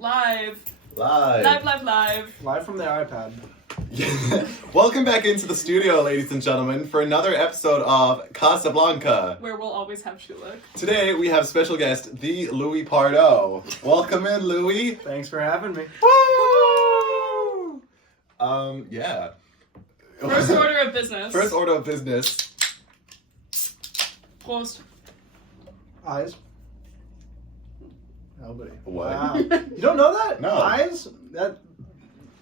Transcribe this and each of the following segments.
Live from the iPad. Welcome back into the studio, ladies and gentlemen, for another episode of Casablanca, where we'll always have Schulich. Today we have special guest, the Louis Pardo. Welcome in, Louis. Thanks for having me. Woo! Yeah. First order of business. First order of business. Prost. Eyes. Nobody. What? Wow. You don't know that? No. Eyes?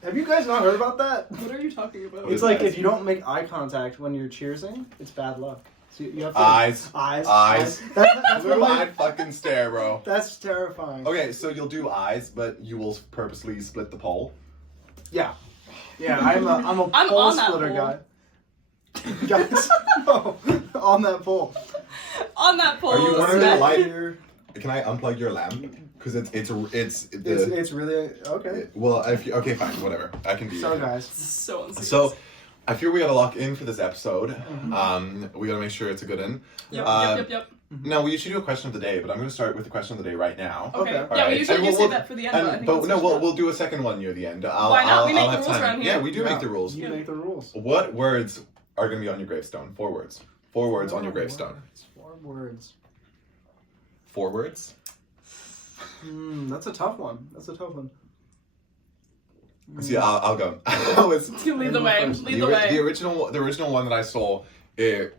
Have you guys not heard about that? What are you talking about? It's like if you don't make eye contact when you're cheersing, it's bad luck. So you have to Eyes. That's Blue eyed fucking stare, bro. That's terrifying. Okay, so you'll do eyes, but you will purposely split the pole. Yeah. Yeah, I'm a I'm pole on that splitter pole. guy. Guys, no, on that pole. On that pole. Are you wondering Steph. why you're... Can I unplug your lamp? Because it's really okay. Well, okay, fine, whatever. I can be. So guys, So unserious. So, I feel we gotta lock in for this episode. Mm-hmm. We gotta make sure it's a good one. Yep. No, we usually do a question of the day, but I'm gonna start with the question of the day right now. Okay. Okay. Yeah, Alright. we usually And do we'll- say that for the end. But I think that's we'll do a second one near the end. Why not? We make I'll the have rules time. around here. Yeah, we do make the rules. You make the rules. What words are gonna be on your gravestone? 4 words. 4 words on your gravestone. 4 words. 4 words? That's a tough one. See, I'll go. I was Lead the way. Lead the way. the original one that I saw, it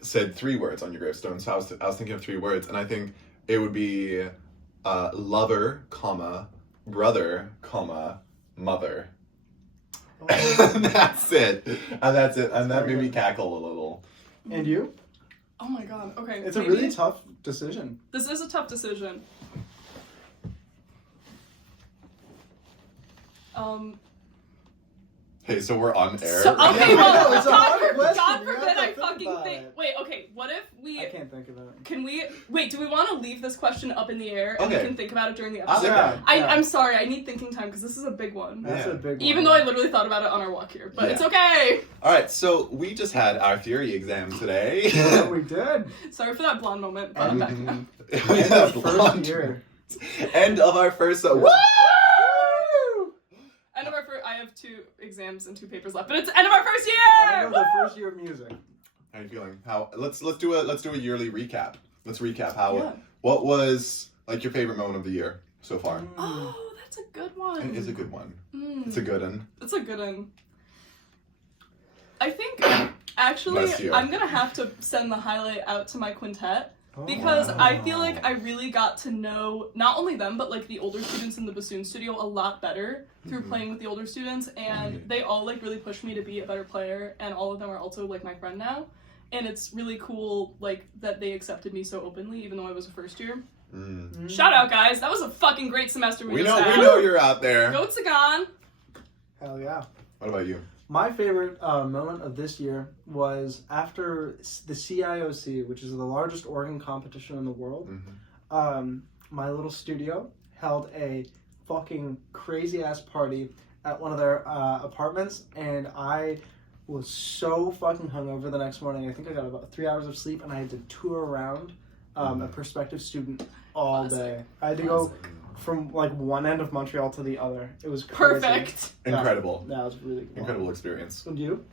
said 3 words on your gravestone. So I was thinking of 3 words, and I think it would be lover, comma, brother, comma, mother. And that's it. And that made me cackle a little. And you? Oh my god. Okay. It's a really tough decision. This is a tough decision. Hey, so we're on air. So, okay, Yeah, well, no, it's a hard question. God You have forbid to I think fucking about think. it. Wait, okay, what if I can't think of it. Can we... Wait, do we want to leave this question up in the air and Okay. we can think about it during the I'll episode? think Yeah. I'm sorry, I need thinking time because this is a big one. That's Yeah. a big one. Even though I literally thought about it on our walk here, but Yeah. it's okay. All right, so we just had our theory exam today. Yeah, we did. Sorry for that blonde moment, but I'm back now. We have First blonde year. End of our first. Woo! End of our first... I have 2 exams and 2 papers left, but it's end of our first I year! know the first year of music. How are you feeling? Let's do a yearly recap. Let's recap Yeah. what was like your favorite moment of the year so far. Oh, that's a good one. It is a good one. Mm. It's a good one. It's a good one. I think, actually, Bless you. I'm gonna have to send the highlight out to my quintet. Because I feel like I really got to know not only them, but like the older students in the bassoon studio a lot better through playing with the older students, and they all like really pushed me to be a better player, and all of them are also like my friend now, and it's really cool like that they accepted me so openly even though I was a first year. Shout out guys, that was a fucking great semester We just had. know you're out there. Go Tsagan! Hell yeah. What about you? My favorite moment of this year was after the CIOC, which is the largest organ competition in the world. My little studio held a fucking crazy ass party at one of their apartments, and I was so fucking hungover the next morning. I think I got about 3 hours of sleep, and I had to tour around a prospective student all day. I had to go from like one end of Montreal to the other. It was crazy. Perfect! Incredible. That was really cool. Incredible experience. And you?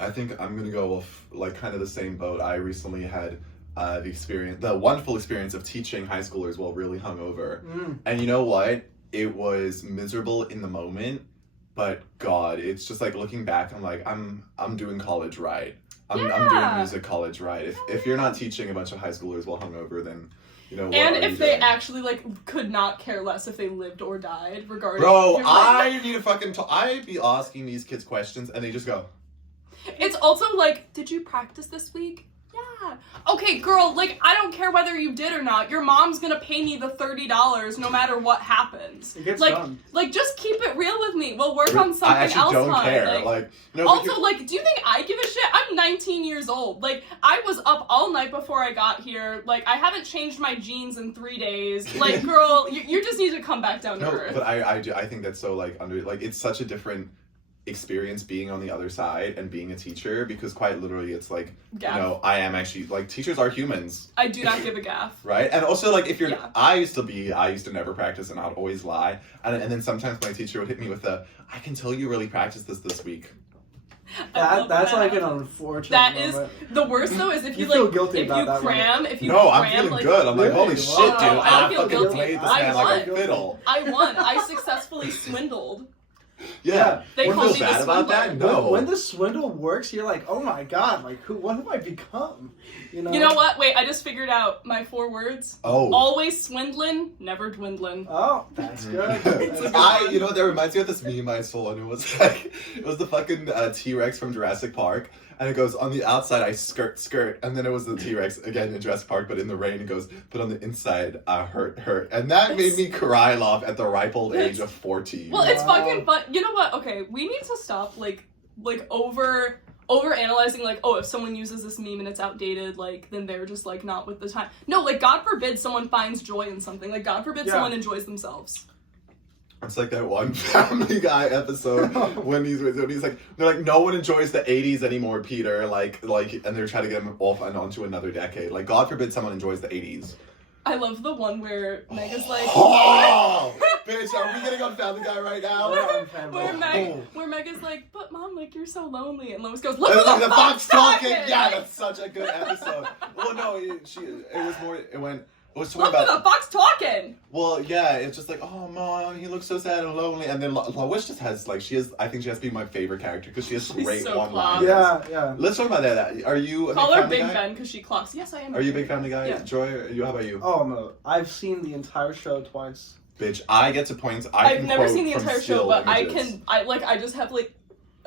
I think I'm gonna go with like kind of the same boat. I recently had the wonderful experience of teaching high schoolers while really hungover. And you know what? It was miserable in the moment, but God, it's just like looking back, I'm like, I'm doing college right. I'm doing music college right. If you're not teaching a bunch of high schoolers while hungover, then you know what And are if you they doing? actually like could not care less if they lived or died regarding Bro, your life. I need to fucking I'd be asking these kids questions and they just go, It's also like, did you practice this week? Yeah. Okay, girl, like, I don't care whether you did or not. Your mom's gonna pay me the $30 no matter what happens. It gets like, done. Like, just keep it real with me. We'll work on something I actually else. don't fun. care. Like, No, but also, like, do you think I give a shit? I'm 19 years old. Like, I was up all night before I got here. Like, I haven't changed my jeans in 3 days. Like, girl, you just need to come back down to no, earth. but I think that's so like under like it's such a different experience being on the other side and being a teacher, because quite literally it's like, Gaff. you know, I am actually, like, teachers are humans. I do not give a gaff. Right? And also, like, if you're, Yeah. I used to never practice and I'd always lie. And then sometimes my teacher would hit me with I can tell you really practiced this week. That's like an unfortunate That is moment. the worst though. Is if you feel like guilty if about you that cram moment. if you No, cram, I'm feeling like, good. I'm like, Really? holy shit, Wow. dude. I don't feel fucking guilty. played this I man like a won. fiddle. I won. I successfully swindled. Yeah. They Would call you me feel the bad about that? swindler. No. When the swindle works, you're like, oh my god, like what have I become? You know. You know what? Wait, I just figured out my 4 words. Oh. Always swindling, never dwindling. Oh, that's good. It's a good You know, that reminds me of this meme I saw, and it was like, it was the fucking T-Rex from Jurassic Park, and it goes, on the outside I skirt, and then it was the T-Rex again in Jurassic Park, but in the rain it goes, but on the inside hurt, and that made me cry laugh at the ripe old age of 14. Well, it's Wow. fucking fun. You know what? Okay, we need to stop like over analyzing, like, oh, if someone uses this meme and it's outdated, like, then they're just like not with the time. No, like, God forbid someone finds joy in something. Like, God forbid someone enjoys themselves. It's like that one Family Guy episode when he's like, they're like, no one enjoys the 80s anymore, Peter, like, and they're trying to get him off and onto another decade. Like, God forbid someone enjoys the 80s. I love the one where Meg is like, Oh, bitch, are we getting on Family Guy right now? where Meg is like, but Mom, like, you're so lonely, and Lois goes, look And at the fox talking. talking! Yeah, that's such a good episode. Well, no, it was talking Look at the about. fox talking! Well, yeah, it's just like, oh, Mom, he looks so sad and lonely. And then Lois just has, like, I think she has to be my favorite character because she has She's great so one-liners. Yeah. Let's talk about that. Are you a Call big her Family Big Guy? Ben because she clocks. Yes, I am. Are you a big Family Guy? Yeah. Joy, how about you? Oh no, I've seen the entire show twice. Bitch, I get to points. I've can never quote seen the from entire show, still but images. I just have like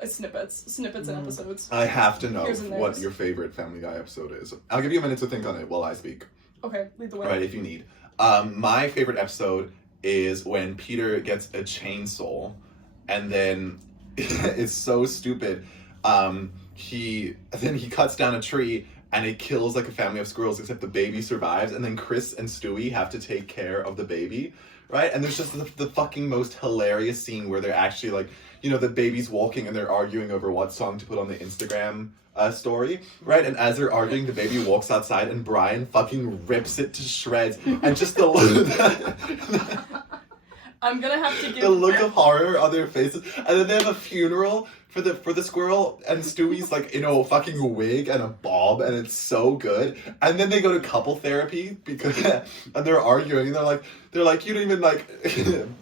snippets and episodes. I have to know Here's and what there's. your favorite Family Guy episode is. I'll give you a minute to think on it while I speak. Okay, lead the way. Right, if you need. My favorite episode is when Peter gets a chainsaw, and then it's so stupid. He cuts down a tree, and it kills like a family of squirrels, except the baby survives, and then Chris and Stewie have to take care of the baby, right? And there's just the fucking most hilarious scene where they're actually like, you know, the baby's walking and they're arguing over what song to put on the Instagram story, right? And as they're arguing, the baby walks outside and Brian fucking rips it to shreds, and just the I'm gonna have to give the look of horror on their faces. And then they have a funeral for the squirrel, and Stewie's like in a fucking wig and a bob, and it's so good. And then they go to couple therapy because and they're arguing, and they're like you don't even like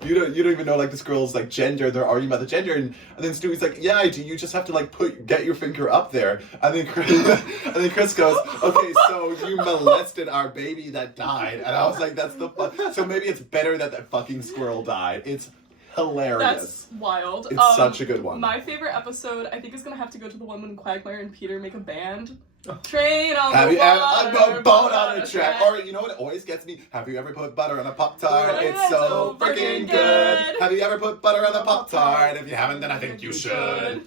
you don't even know like this girl's like gender. They're arguing about the gender, and then Stewie's like, yeah, I do. You just have to like get your finger up there. And then Chris goes, okay, so you molested our baby that died. And I was like, that's the fun. So maybe it's better that fucking squirrel died. It's hilarious. That's wild. It's such a good one. My favorite episode, I think, is gonna have to go to the one when Quagmire and Peter make a band. Train on Have the you water, ever boat on a track? Or you know what always gets me? Have you ever put butter on a Pop-Tart? Oh, It's yeah, so so freaking freaking good. good. Have you ever put butter on a Pop-Tart? If you haven't, then I think you should.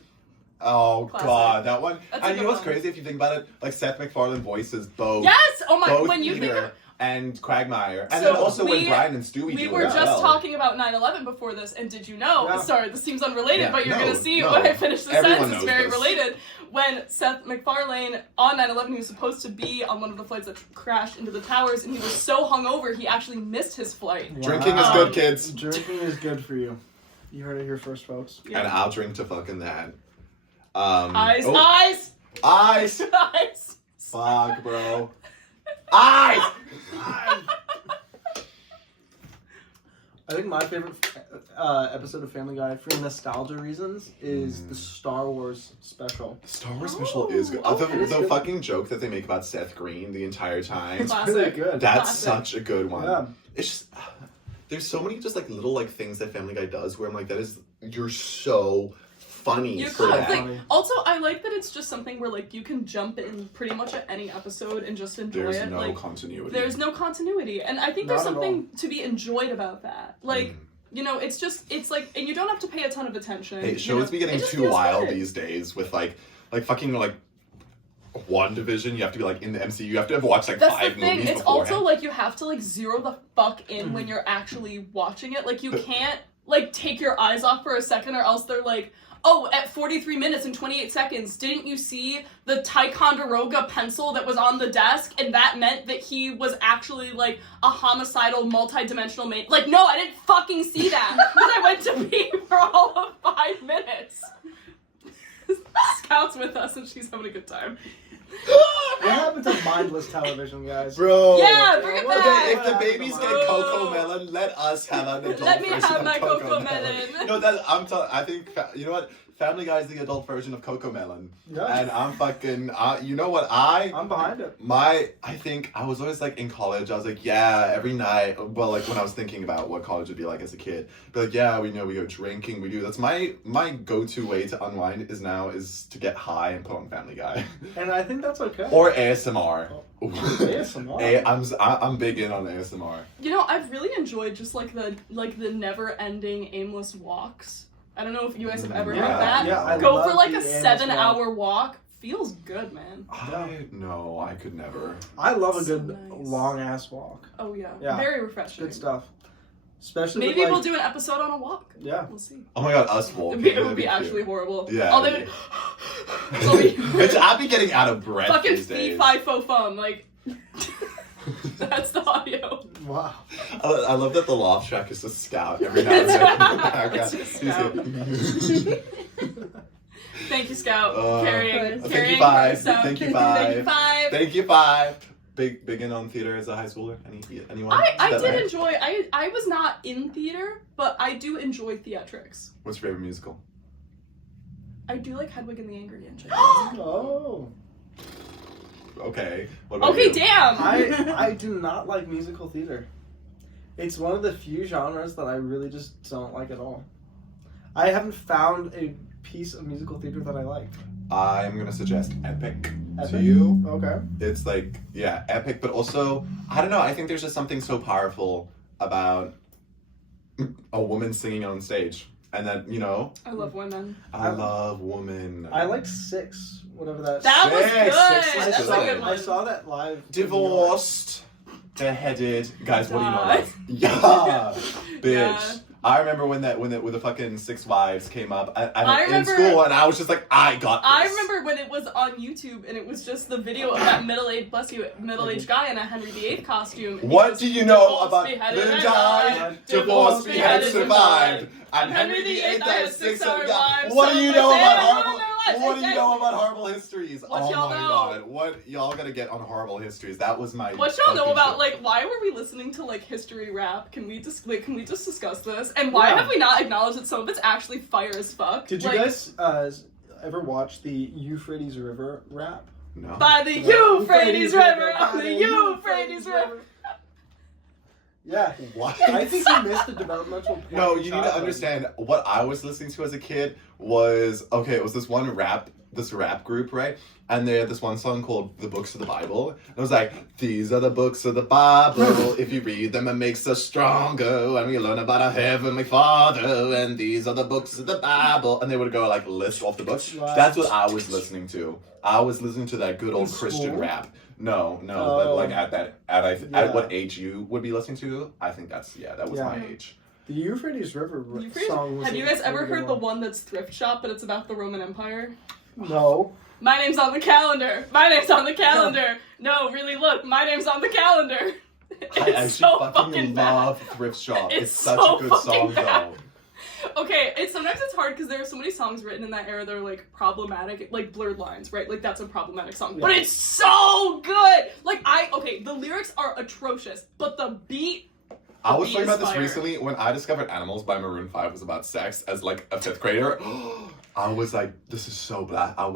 Oh Classic. god, that one. That's a And you good know what's one. crazy if you think about it? Like Seth MacFarlane voices both. Yes! Oh my, both when you think Peter of, and Quagmire. And So then also when we- Brian and Stewie we do were it as just well. talking about 9/11 before this, and did you know? Yeah. Sorry, this seems unrelated, Yeah, but you're no, gonna see no. when I finish the Everyone sentence. It's knows very this. related. When Seth MacFarlane on 9/11, he was supposed to be on one of the flights that crashed into the towers, and he was so hungover he actually missed his flight. Drinking is Wow. good, kids. Drinking is good for you. You heard it here first, folks. And I'll drink to fucking that. Eyes, oh, eyes, eyes. eyes. Fuck, bro. Eyes. I think my favorite episode of Family Guy, for nostalgia reasons, is the Star Wars special. Star Wars special is good. okay. The fucking joke that they make about Seth Green the entire time. It's Classic. really good. That's Classic. such a good one. Yeah. It's just there's so many just like little like things that Family Guy does where I'm like, you're so funny You for could. that. Like, also, I like that it's just something where like you can jump in pretty much at any episode and just enjoy There's it. no Like, continuity. there's no continuity, and I think there's Not at something to be enjoyed about that. Like, you know, it's like, and you don't have to pay a ton of attention. Hey, you shows know, be getting it just too feels wild good. these days with like fucking like WandaVision, you have to be like in the MCU, you have to have watched like That's 5 the thing. movies It's beforehand. also like you have to like zero the fuck in when you're actually watching it. Like you can't like take your eyes off for a second, or else they're like, oh, at 43 minutes and 28 seconds, didn't you see the Ticonderoga pencil that was on the desk? And that meant that he was actually, like, a homicidal, multi-dimensional man. Like, no, I didn't fucking see that. Because I went to pee for all of 5 minutes. Scout's with us, and she's having a good time. What happened to mindless television, guys? Bro. Yeah, bring it What- back. Okay, if the babies get Coco Melon, let us have an adult Let me version have of my Coco Coco Melon. Melon. No, that I'm telling. I think you know what? Family Guy is the adult version of Coco Melon, Yeah. and I'm fucking. You know what? I'm behind it. I think I was always like in college. I was like, yeah, every night. Well, like when I was thinking about what college would be like as a kid, but like, yeah, we go drinking. We do. That's my go-to way to unwind is to get high and put on Family Guy, And I think that's okay. or ASMR. ASMR. I'm big in on ASMR. You know, I've really enjoyed just like the never-ending aimless walks. I don't know if you guys have ever Yeah, had that. yeah, I Go love for like the a aimless 7-hour walk. Feels good, man. No, I could never. I love a So good nice. long ass walk. Oh yeah. Yeah. Very refreshing. Good stuff. Especially Maybe with, like, we'll do an episode on a walk. Yeah. We'll see. Oh my god, us walking. It would be actually horrible. Yeah. Oh, they would. Oh, Bitch, I'd be getting out of breath fucking these days. fee fi fo fum, like. That's the audio. Wow. I love that the laugh track is just Scout every now and then. It's just Scout. Thank you, Scout. Carrying. Thank Carrying you, Five. Scout. Thank you, Thank you, Five. Five. Thank you, Five. Big in on theater as a high schooler. Anyone? I That did right? enjoy. I was not in theater, but I do enjoy theatrics. What's your favorite musical? I do like Hedwig and the Angry Inch. Oh. Okay. What about Okay, you? damn. I do not like musical theater. It's one of the few genres that I really just don't like at all. I haven't found a piece of musical theater that I like. I'm gonna suggest Epic to Epic? you. Okay. It's like, yeah, epic, but also, I don't know, I think there's just something so powerful about a woman singing on stage. And that, you know, I love women. I love woman. I liked Six, whatever that. That was Six, good. Six was That's good. a good I one. saw that live. Divorced, beheaded. Guys, what do you know Die. about? Yeah, bitch. Yeah. I remember when the fucking Six Wives came up I in remember- school, and I was just like, I got this. I remember when it was on YouTube and it was just the video of that middle-aged guy in a Henry VIII costume. And he What was do you know divorced, about beheaded, Lynn and died, divorced, beheaded, survived, and Henry VIII I had had 6 six other wives. What do you know about horrible? What What do you know about horrible histories? What Oh y'all my know? god! What y'all gotta get on horrible histories? That was my. What y'all know fucking about shit. like why were we listening to like history rap? Can we just discuss this? And why Yeah. have we not acknowledged that some of it's actually fire as fuck? Did you Like, guys ever watch the Euphrates River rap? No. by the Euphrates River, on the Euphrates River? Yeah. What? I think you missed the developmental point. No, of you need to childhood. understand what I was listening to as a kid was okay. It was this rap group, right? And they had this one song called "The Books of the Bible." And it was like, "These are the books of the Bible. If you read them, it makes us stronger, and we learn about our heavenly Father. And these are the books of the Bible." And they would go like list off the books. Wow. That's what I was listening to. I was listening to that good old In Christian school? rap. No, but Oh. like at Yeah. what age you would be listening to? I think that was Yeah. my age. The Euphrates River Euphrates- song was Have you a guys ever really good heard the one that's Thrift Shop, but it's about the Roman Empire? No. My name's on the calendar. My name's on the calendar. No, really, look, my name's on the calendar. I It's actually so fucking bad. love Thrift Shop. It's It's such so a good fucking song, bad. though. Okay, sometimes it's hard because there are so many songs written in that era that are like problematic, like Blurred Lines, right? Like that's a problematic song, but Yeah. it's so good. Like the lyrics are atrocious, but the beat. I was beat talking is about this fire. recently when I discovered Animals by Maroon 5 was about sex as like a 5th grader. I was like, this is so black. I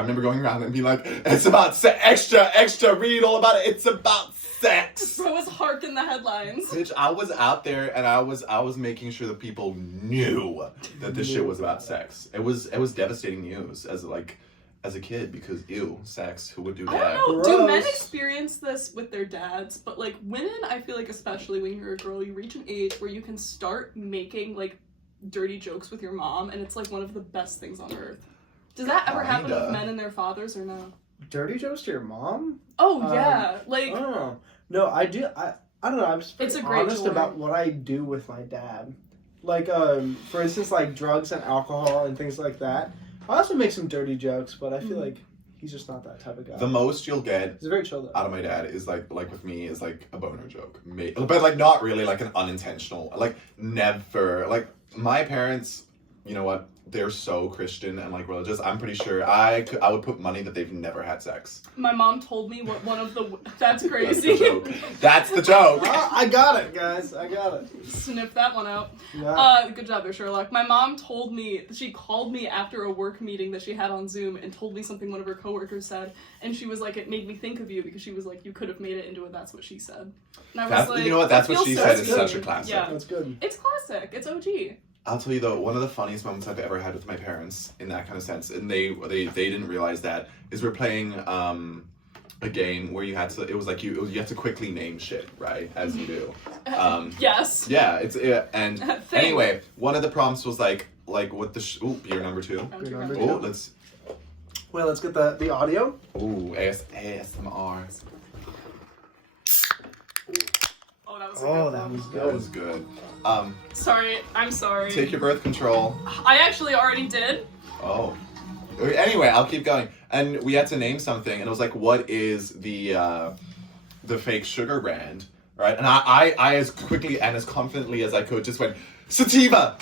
remember going around and being like, it's about extra, read all about it. It's about sex. Bro was harking the headlines. Bitch, I was out there and I was making sure that people knew that this shit was about sex. It was devastating news as a kid because ew, sex, who would do I that? don't know. Do men Gross. experience this with their dads? But like women, I feel like especially when you're a girl, you reach an age where you can start making like dirty jokes with your mom, and it's like one of the best things on earth. Does that ever happen with Kinda. men and their fathers or no? Dirty jokes to your mom? Oh yeah, like Oh no, I do. I don't know. I'm just It's pretty a great honest story. about what I do with my dad. Like, for instance, like drugs and alcohol and things like that. I also make some dirty jokes, but I feel like he's just not that type of guy. The most you'll get He's very chill though. out of my dad is like with me is like a boner joke, but like not really like an unintentional, like never. Like my parents, you know what? They're so Christian and like religious. I'm pretty sure I would put money that they've never had sex. my mom told me what one of the that's That's crazy. the joke. That's the joke. I got it, guys. I got it. Sniff that one out. Yeah. Good job there, Sherlock. My mom told me, she called me after a work meeting that she had on Zoom and told me something one of her coworkers said, and she was like, it made me think of you because she was like, you could have made it into a that's what she said. And I was like, You know what? That's that what she feels said so is good. such a classic. Yeah. That's good. It's classic. It's OG. I'll tell you though, one of the funniest moments I've ever had with my parents in that kind of sense, and they didn't realize that, is we're playing a game where you had to, it was like you have to quickly name shit, right, as you do. Yes. Yeah, and Thing. anyway, one of the prompts was like what the beer number 2. Round two, Number round two. two. Oh, let's Wait, let's get the audio. ASMR. Oh, that was a Oh, good that one. was That good. was good. Sorry, I'm sorry. Take your birth control. I actually already did. Oh. Anyway, I'll keep going. And we had to name something, and it was like, what is the fake sugar brand, right? And I as quickly and as confidently as I could just went, sativa,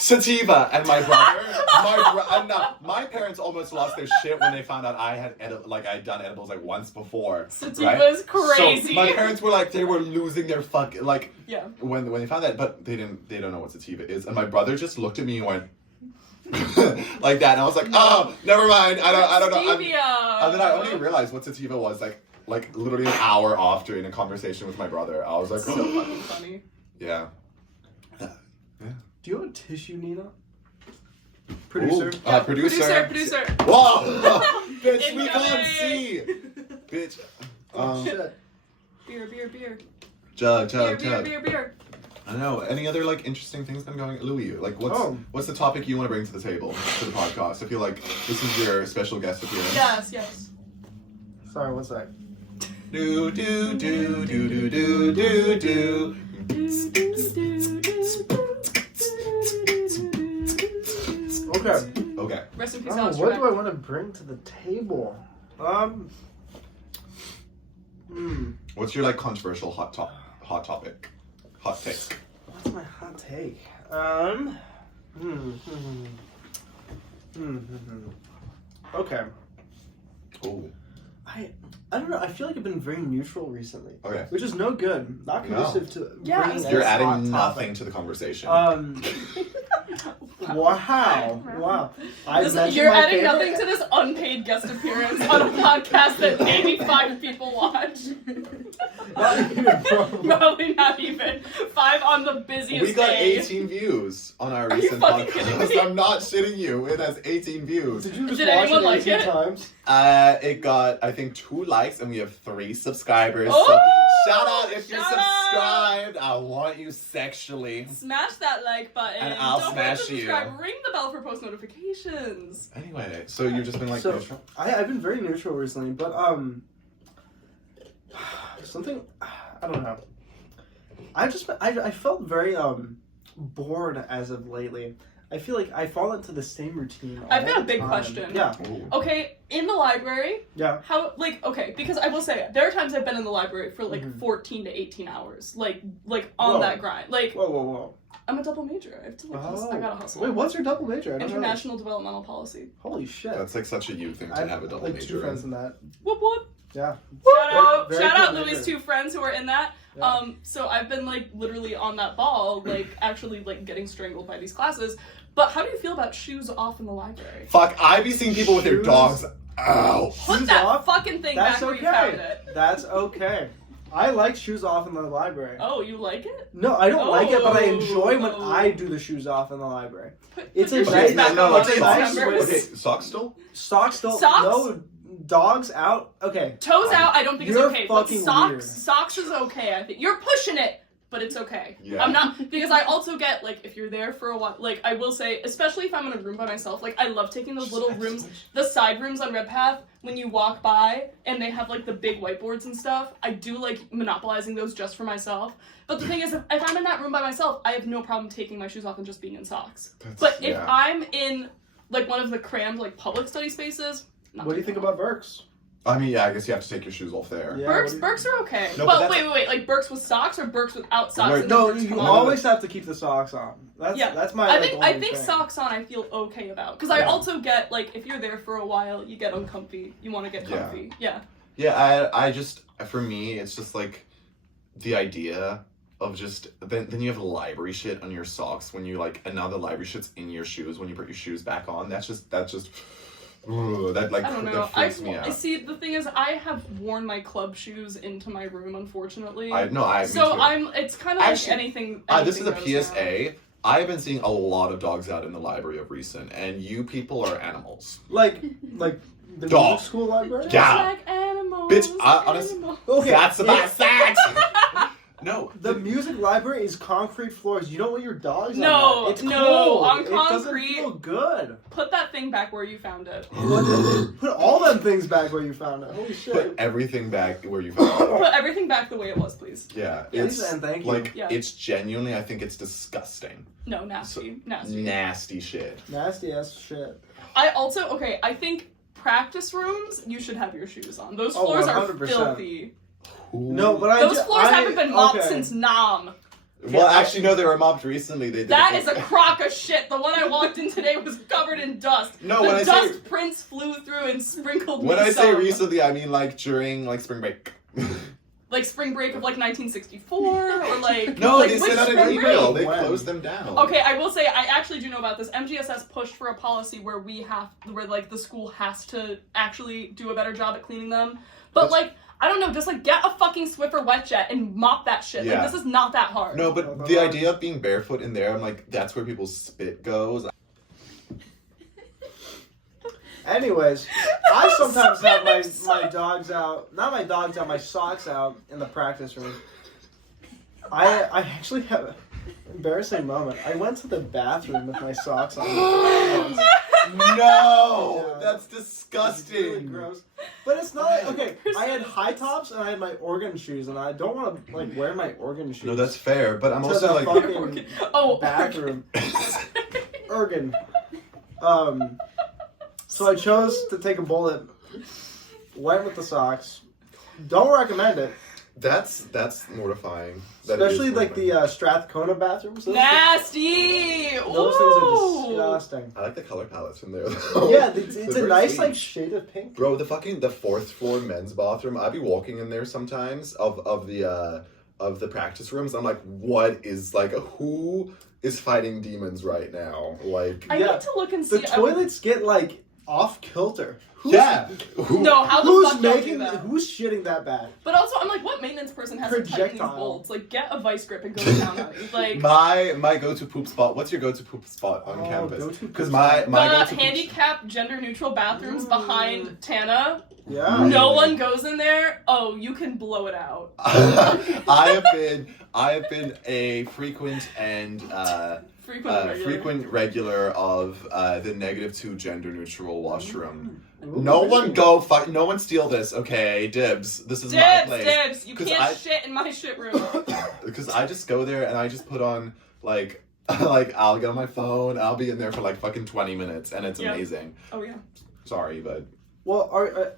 and my brother, my parents almost lost their shit when they found out I had I'd done edibles like once before. Sativa's crazy. So my parents were like, they were losing their like Yeah. when they found that, but they don't know what sativa is, and my brother just looked at me and went like that, and I was like, oh, never mind, I don't know. Stevia. And then I only realized what sativa was like literally an hour after in a conversation with my brother. I was like, So fucking funny. yeah. Do you have a tissue, Nina? Producer. Ooh, Yeah, producer. Producer. Whoa! Bitch, we Incoming. can't see. Bitch. Shit. Beer. Jug. Beer. I don't know. Any other like interesting things been going? Louis, like what's the topic you want to bring to the table for the podcast? I feel like this is your special guest appearance. Yes. Sorry, one sec. Do. Okay. Rest in peace, Oh, Alex what Trebek. do I want to bring to the table? What's your like controversial hot topic? Hot take. What's my hot take? Okay. Ooh. I don't know. I feel like I've been very neutral recently. Okay. Which is no good. Not conducive to Yeah, bringing You're this hot adding nothing topic. to the conversation. Wow. You're adding nothing to this unpaid guest appearance on a podcast that maybe 5 people watch. Not even probably. Probably not even 5 on the busiest We got day. 18 views on our Are you recent fucking kidding podcast. me? I'm not shitting you. It has 18 views. Did you just Did watch anyone it like 18 it? times? It got, I think, 2 likes and we have 3 subscribers. Oh! So shout out if you're Shout out! subscribed. I want you sexually. Smash that like button. And I'll Don't forget to smash you. subscribe. Ring the bell for post notifications. Anyway, so you've just been like So, neutral? I've been very neutral recently, but something I don't know. I felt very bored as of lately. I feel like I fall into the same routine. I've got all a big the time. question. Yeah, Ooh. Okay, in the library, yeah. because I will say, there are times I've been in the library for like 14 to 18 hours, like on Whoa. that grind. Like, Whoa. I'm a double major. I have to like, hustle. I gotta hustle. Wait, what's your double major? I don't know. International developmental policy. Holy shit. That's like such a you thing to I have a double like major 2 friends in. in that. Whoop whoop. Yeah. Shout out cool Louis' major. 2 friends who are in that. Yeah. So I've been like literally on that ball, like actually like getting strangled by these classes. But how do you feel about shoes off in the library? Fuck, I be seeing people with their Shoes. dogs. Ow. Put Shoes that off? fucking thing That's back where you found okay. it. That's okay. I like shoes off in the library. Oh, you like it? No, I don't like it, but I Oh. enjoy when I do the shoes off in the library. Put It's your a shoes nice- back no, on like while it's they a socks. nice December. Okay, socks still? Socks don't. Socks? No, dogs out. Okay. Toes out, I don't think it's You're okay. But fucking socks, weird. socks is okay. I think you're pushing it. but it's okay. Yeah. I'm not, because I also get, like, if you're there for a while, like, I will say, especially if I'm in a room by myself, like, I love taking those little rooms, the side rooms on Red Path, when you walk by, and they have, like, the big whiteboards and stuff. I do like monopolizing those just for myself. But the thing is, if I'm in that room by myself, I have no problem taking my shoes off and just being in socks. But if I'm in, like, one of the crammed, like, public study spaces, what do you think about Birks? I mean, yeah, I guess you have to take your shoes off there. Yeah, Birks are okay. No, well, wait. Like Birks with socks or Birks without socks? Right. And then No, Birks you come on? always have to keep the socks on. That's my. I think socks on I feel okay about, because I also get, like, if you're there for a while, you get uncomfy. You want to get comfy. Yeah. Yeah, I just, for me, it's just like the idea of just then you have library shit on your socks when you like, and now the library shit's in your shoes when you put your shoes back on. That's just. Ooh, that like I don't know. that freaks me out. See, the thing is, I have worn my club shoes into my room, unfortunately. So it's kind of like anything this is a goes PSA. now. I've been seeing a lot of dogs out in the library of recent, and you people are animals. Like the Dog. music school library. Just Yeah. like animals. Bitch, honestly, Okay, that's about sex. No, The music library is concrete floors. You don't want your dogs on No, that. It's no, cold. on It doesn't concrete. feel good. Put that thing back where you found it. Put all them things back where you found it. Holy shit. put everything back where you found it. Put everything back the way it was, please. Yeah, Yes, it's and thank you. like Yeah. it's genuinely. I think it's disgusting. No, nasty. Nasty. Nasty shit. Nasty ass shit. I think practice rooms, you should have your shoes on. Those Oh, floors are 100%. filthy. No, but Those floors haven't been mopped since Nam. Well, actually, no, they were mopped recently. They did That is a crock of shit. The one I walked in today was covered in dust. No, the when I dust say- prints flew through and sprinkled When me I say some. recently, I mean like during like spring break. Like spring break of like 1964 or like No, like, they which sent out an spring email. break? They When? closed them down. Okay, I will say I actually do know about this. MGSS pushed for a policy where like the school has to actually do a better job at cleaning them. But like I don't know, just like get a fucking Swiffer wet jet and mop that shit. Yeah. Like this is not that hard. No, but the idea of being barefoot in there, I'm like, that's where people's spit goes. Anyways, I sometimes have my dogs out, not my dogs out, my socks out in the practice room. I actually have an embarrassing moment. I went to the bathroom with my socks on. No, Yeah. that's It's disgusting. really gross. But it's not like, okay, I had high tops and I had my organ shoes, and I don't want to like wear my organ shoes. No, that's fair, but I'm to also the like, fucking bathroom. Organ. So I chose to take a bullet. Went with the socks. Don't recommend it. that's mortifying. That Especially is like the mortifying. Strathcona bathrooms. Nasty! Those things are disgusting. I like the color palettes in there. Yeah, it's They're a very nice sweet. like shade of pink. Bro, the fourth floor men's bathroom. I'd be walking in there sometimes of the practice rooms. I'm like, what is like who is fighting demons right now? Like, I Yeah. need to look and see. The toilets get like off kilter. Who's, No, how the Who's fuck don't do making? that? Who's shitting that bad? But also, I'm like, what maintenance person has to tighten these Projectile. bolts? Like, get a vice grip and go to town on it. Like, my go-to poop spot. What's your go-to poop spot on campus? go-to Because poop my spot. my the go-to poop handicapped, gender-neutral bathrooms behind Tana. Yeah. No one goes in there. Oh, you can blow it out. I have been a frequent and Frequent regular of the -2 gender neutral washroom. Ooh, No really? one go fuck. No one steal this. Okay, dibs. This is my place. Dibs. You 'Cause can't shit in my shit room. Because I just go there and I just put on like I'll get on my phone. I'll be in there for like fucking 20 minutes and it's Yeah. amazing. Oh yeah. Sorry, but Well,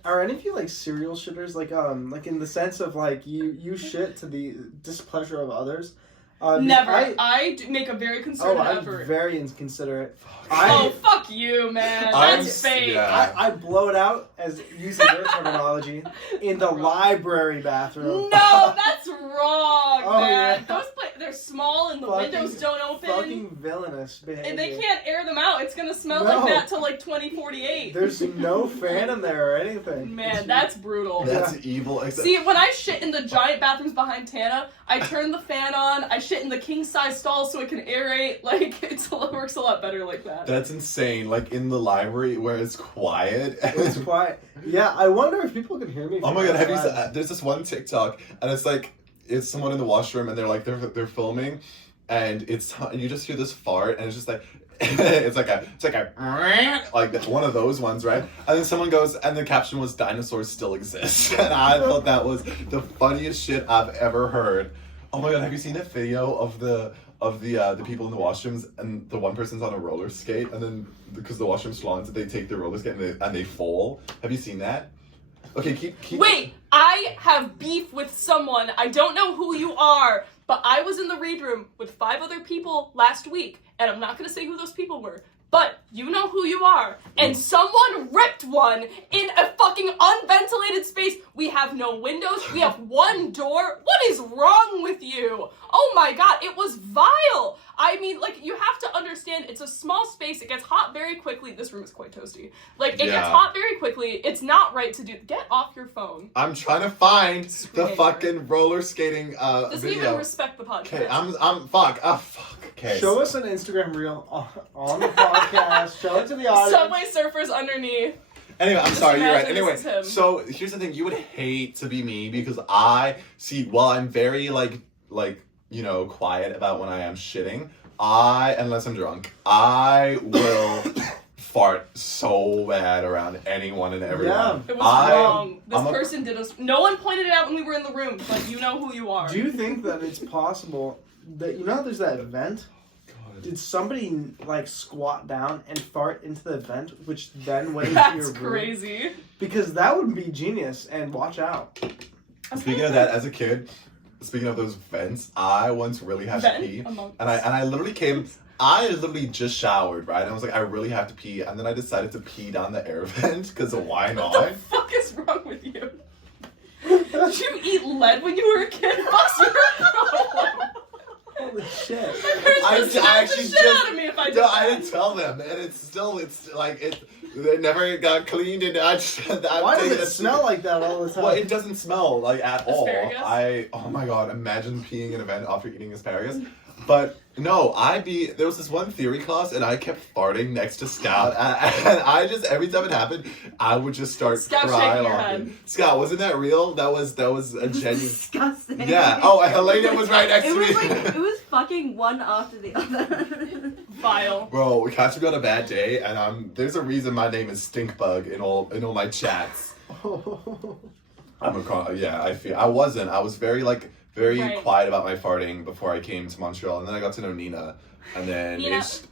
are any of you like serial shitters? Like in the sense of like you shit to the displeasure of others. Never. I make a very concerted I'm effort. very inconsiderate. Oh, fuck you, man. That's fake. yeah. I blow it out, as using their terminology, in the library bathroom. No, that's wrong, Oh, man. yeah. They're small and the Fucking- windows don't open. Fucking villainous behavior. And they can't air them out. It's gonna smell No. like that till like 2048. There's no fan in there or anything. Man, that's brutal. that's evil. Except See, when I shit in the giant bathrooms behind Tana, I turn the fan on, I shit in the king-size stall so it can aerate. Like, it works a lot better like that. that's insane. Like in the library where it's quiet. It's quiet. Yeah, I wonder if people can hear me. Oh from my god, have you outside. seen, there's this one TikTok and it's like it's someone in the washroom and they're filming, and you just hear this fart and it's just like it's like one of those ones, right? And then someone goes, and the caption was "Dinosaurs still exist," and I thought that was the funniest shit I've ever heard. Oh my god, have you seen that video of the people in the washrooms, and the one person's on a roller skate, and then because the washroom salons, they take their roller skate and they fall? Have you seen that? Okay, keep. Wait, I have beef with someone. I don't know who you are, but I was in the read room with 5 other people last week, and I'm not gonna say who those people were, but you know who you are. And someone ripped one in a fucking unventilated space. We have no windows. We have one door. What is wrong with you? Oh my god, it was vile. I mean, like, you have to understand, it's a small space. It gets hot very quickly. This room is quite toasty. Like, it gets hot very quickly. It's not right to do. Get off your phone. I'm trying to find the fucking roller skating Doesn't video. even respect the podcast. Okay, I'm fuck. Okay. Show us an Instagram reel on the podcast. Show it to the audience. Subway Surfers underneath. Anyway, I'm sorry, you're right. imagine Anyway, this is him. so here's the thing. You would hate to be me because while I'm very, quiet about when I am shitting, unless I'm drunk, I will fart so bad around anyone and everyone. Yeah. It was wrong. This person did us. No one pointed it out when we were in the room, but you know who you are. Do you think that it's possible that, you know how there's that vent? Did somebody, squat down and fart into the vent, which then went into your room? That's crazy. Because that would be genius, and watch out. Speaking of that, as a kid, speaking of those vents, I once really had to pee. And I literally just showered, right? And I was like, I really have to pee. And then I decided to pee down the air vent, because why not? What the fuck is wrong with you? Did you eat lead when you were a kid? Holy shit. I actually shit out of me if I did that. I didn't tell them, and it never got cleaned, and Why does it smell like that all the time? Well, it doesn't smell at Asparagus? all. Oh my god, imagine peeing in a vent after eating asparagus. But no, there was this one theory class, and I kept farting next to Scout, and I just, every time it happened, I would just start Scout crying. shaking your head. Scout, wasn't that real? That was a genuine. Disgusting. Yeah. Oh, Helena was right next to me. It was fucking one after the other. Vile. Bro, we catch me on a bad day, and there's a reason my name is Stinkbug in all my chats. I was very Right. quiet about my farting before I came to Montreal, and then I got to know Nina, and then then it's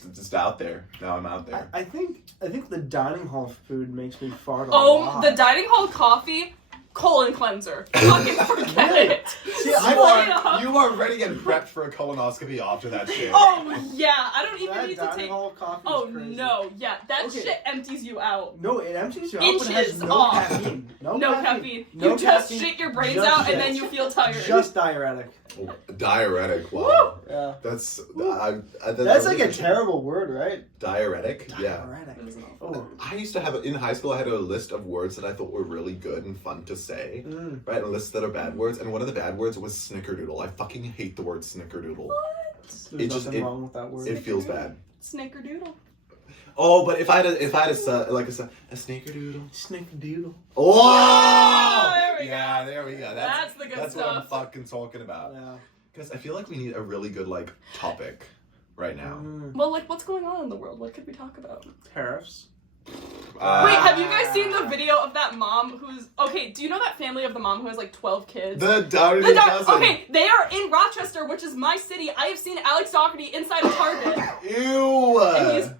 just out there. Now I'm out there. I think the dining hall food makes me fart a lot. The dining hall coffee, colon cleanser. Fucking forget it. See, You are ready to get prepped for a colonoscopy after that shit. Oh yeah, I don't even that need to dining take. hall coffee Oh is crazy. no, yeah, that Okay. shit empties you out. No, it empties you out, but it has Inches no off. caffeine. No caffeine. No You just caffeine, shit your brains just out shit. and then you feel tired. Just diuretic. Diuretic. Wow. Yeah. That's That's like a terrible word, right? Diuretic. Yeah. Diuretic. Oh. I used to have in high school. I had a list of words that I thought were really good and fun to say. Right, a list that are bad words, and one of the bad words was snickerdoodle. I fucking hate the word snickerdoodle. There's nothing wrong with that word. It feels bad. Snickerdoodle. Oh, but if I had a snickerdoodle. Snickerdoodle. Oh! There we go. Yeah, there we go. That's the good That's what I'm stuff. fucking talking about. Yeah. Because I feel like we need a really good topic right now. Well, what's going on in the world? What could we talk about? Tariffs. Wait, have you guys seen the video of that mom who's... Okay, do you know that family of the mom who has 12 kids? Okay, they are in Rochester, which is my city. I have seen Alex Doherty inside a Target. Ew! And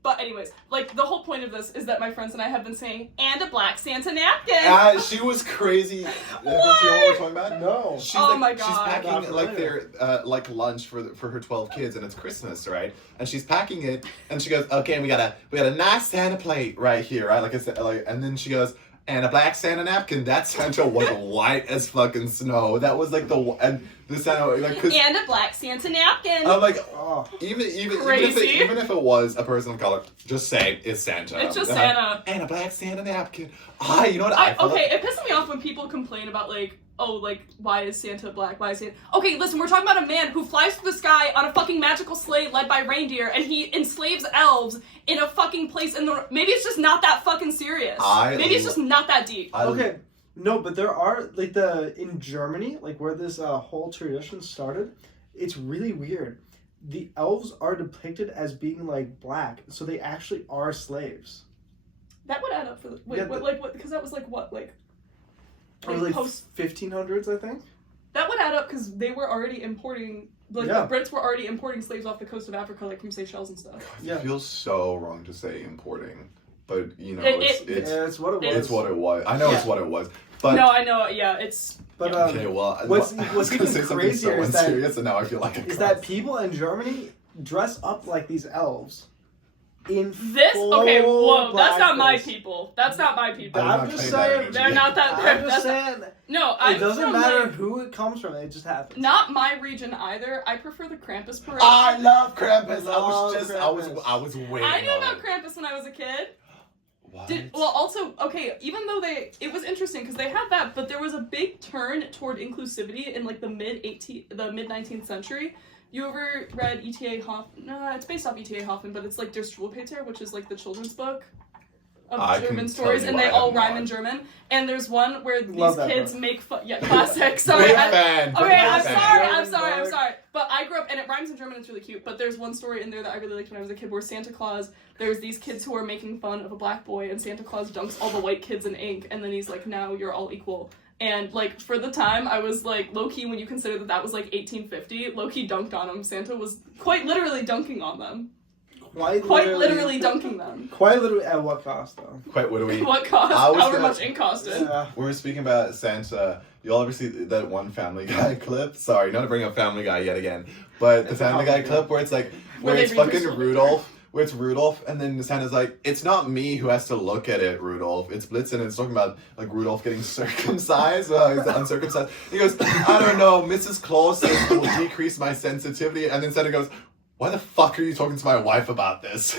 but anyways, the whole point of this is that my friends and I have been saying, and a black Santa napkin. She was crazy. Do you know what we're talking about? No. She's my God. She's packing Not their lunch for her 12 kids, and it's Christmas, right? And she's packing it, and she goes, "Okay, we got a nice Santa plate right here, right? Like I said, and then she goes, and a black Santa napkin. That Santa was white as fucking snow. That was the Santa and a black Santa napkin. I'm like, Oh. even Crazy. even if it was a person of color, just say it's Santa. It's just Santa. And a black Santa napkin. You know what I feel it pisses me off when people complain about why is Santa black? Why is Santa... Okay, listen, we're talking about a man who flies through the sky on a fucking magical sleigh led by reindeer, and he enslaves elves in a fucking place in the... Maybe it's just not that fucking serious. Maybe it's just not that deep. Okay, No, but there are like in Germany, like where this whole tradition started. It's really weird. The elves are depicted as being like black, so they actually are slaves. That would add up for the because that was like what like post 1500s, I think. That would add up because they were already importing. The Brits were already importing slaves off the coast of Africa, like from Seychelles and stuff. It feels so wrong to say importing, but it's what it was. It's what it was. I know it's what it was. But no, I know. Yeah, it's. But okay, well, what's even crazier is and now I feel like that people in Germany dress up like these elves. In okay, whoa, that's not my blackface. people. That's not my people. I'm just saying, they're not that. I'm just saying. No, it doesn't matter who it comes from. It just happens. Not my region either. I prefer the Krampus parade. I love Krampus. Krampus. I was waiting. I knew about Krampus when I was a kid. What? Also, okay, even though it was interesting because they had that, but there was a big turn toward inclusivity in like the mid 19th century. You ever read E.T.A. Hoffmann? No, it's based off E.T.A. Hoffmann, but it's like Der Schulpeter, which is like the children's book of German stories, and they all rhyme in German. And there's one where these kids make fun. Yeah, classic. Sorry. I'm sorry. But I grew up, and it rhymes in German. It's really cute. But there's one story in there that I really liked when I was a kid, where Santa Claus. There's these kids who are making fun of a black boy, and Santa Claus dunks all the white kids in ink, and then he's like, "Now you're all equal." And, like, for the time, I was, like, low-key, when you consider that was, like, 1850, low-key dunked on them. Santa was quite literally dunking on them. Quite literally dunking them. Quite literally, at what cost, though? Quite literally. What cost? However much ink costed. Yeah. We were speaking about Santa. You all ever see that one Family Guy clip? Sorry, not to bring up Family Guy yet again. But the Family Guy clip where it's, like, where it's fucking Rudolph. Where it's Rudolph, and then Santa's like, it's not me who has to look at it, Rudolph. It's Blitzen, and it's talking about, like, Rudolph getting circumcised. He's uncircumcised. He goes, I don't know, Mrs. Claus says it will decrease my sensitivity. And then Santa goes, why the fuck are you talking to my wife about this?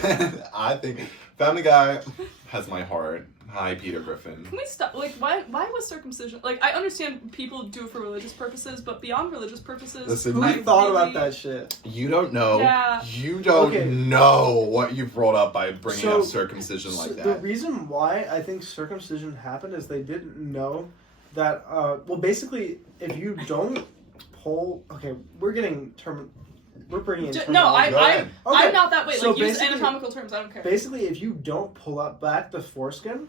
I think Family Guy has my heart. Hi, Peter Griffin. Can we stop? Like, why was circumcision... Like, I understand people do it for religious purposes, but beyond religious purposes... Listen, who thought about that shit? You don't know. Yeah. You don't know what you've brought up by bringing up circumcision like that. The reason why I think circumcision happened is they didn't know that... well, basically, if you don't pull... Okay, we're bringing in No, I'm not that way. So like, use anatomical terms. I don't care. Basically, if you don't pull up back the foreskin,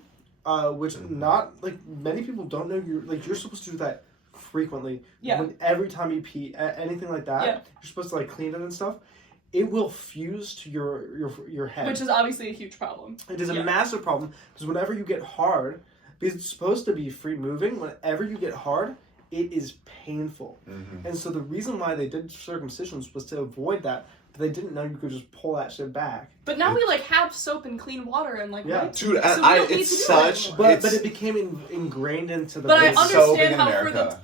which not like many people don't know, you're supposed to do that frequently. Yeah. Every time you pee, anything like that, you're supposed to like clean it and stuff. It will fuse to your head, which is obviously a huge problem. It is a massive problem because whenever you get hard, because it's supposed to be free moving, whenever you get hard, it is painful. Mm-hmm. And so the reason why they did circumcisions was to avoid that. But they didn't know you could just pull that shit back. But now we like have soap and clean water and like yeah. Dude, it's such. But it became ingrained into the. But I understand so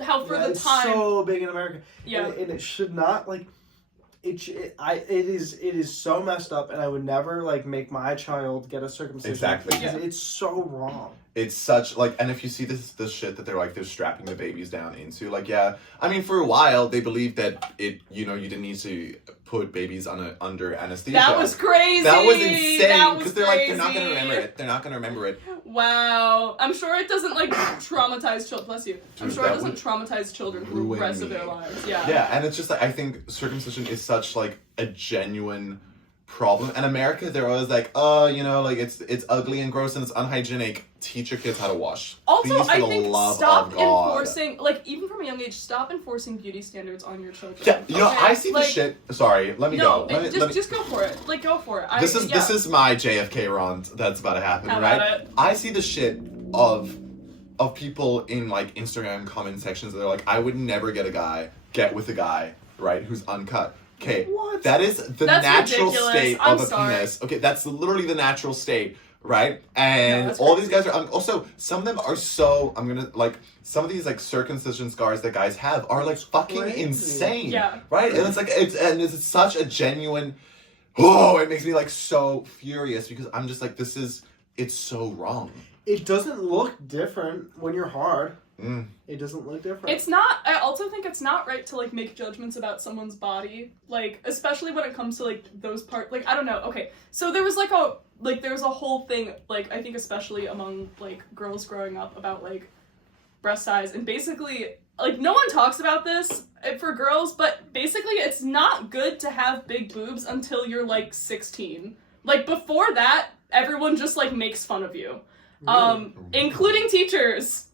how for the it's time. So big in America. Yeah. And it should not like. It is so messed up, and I would never like make my child get a circumcision. Exactly. Because it's so wrong. It's such like, and if you see this shit that they're strapping the babies down into, like, yeah, I mean, for a while they believed that you didn't need to put babies under anesthesia. That was crazy. That was insane because they're not gonna remember it. They're not gonna remember it. Wow, I'm sure it doesn't like traumatize children. Bless you. I'm sure it doesn't traumatize children for the rest of their lives. Yeah. Yeah, and it's just like I think circumcision is such like a genuine problem. In America, they're always like, oh, like it's ugly and gross and it's unhygienic. Teach your kids how to wash. Also, please, I think stop enforcing, like even from a young age, stop enforcing beauty standards on your children. Yeah, I see the shit. Sorry, let me go. Just go for it. Like go for it. This is my JFK rant that's about to happen, right? I see the shit of people in like Instagram comment sections that are like, I would never get with a guy, right, who's uncut. Okay, what? That is the natural ridiculous. state of a penis. Okay, that's literally the natural state, right? And all these guys are also some of them are so some of these like circumcision scars that guys have are like fucking insane, right? And it's like it's such a genuine. Oh, it makes me like so furious because I'm just like it's so wrong. It doesn't look different when you're hard. Mm. It doesn't look different. It's not. I also think it's not right to like make judgments about someone's body, like especially when it comes to like those parts. Like I don't know. Okay, so there was there was a whole thing like I think especially among like girls growing up about like breast size, and basically, like, no one talks about this for girls, but basically it's not good to have big boobs until you're, like, 16. Like, before that, everyone just, like, makes fun of you. Including teachers.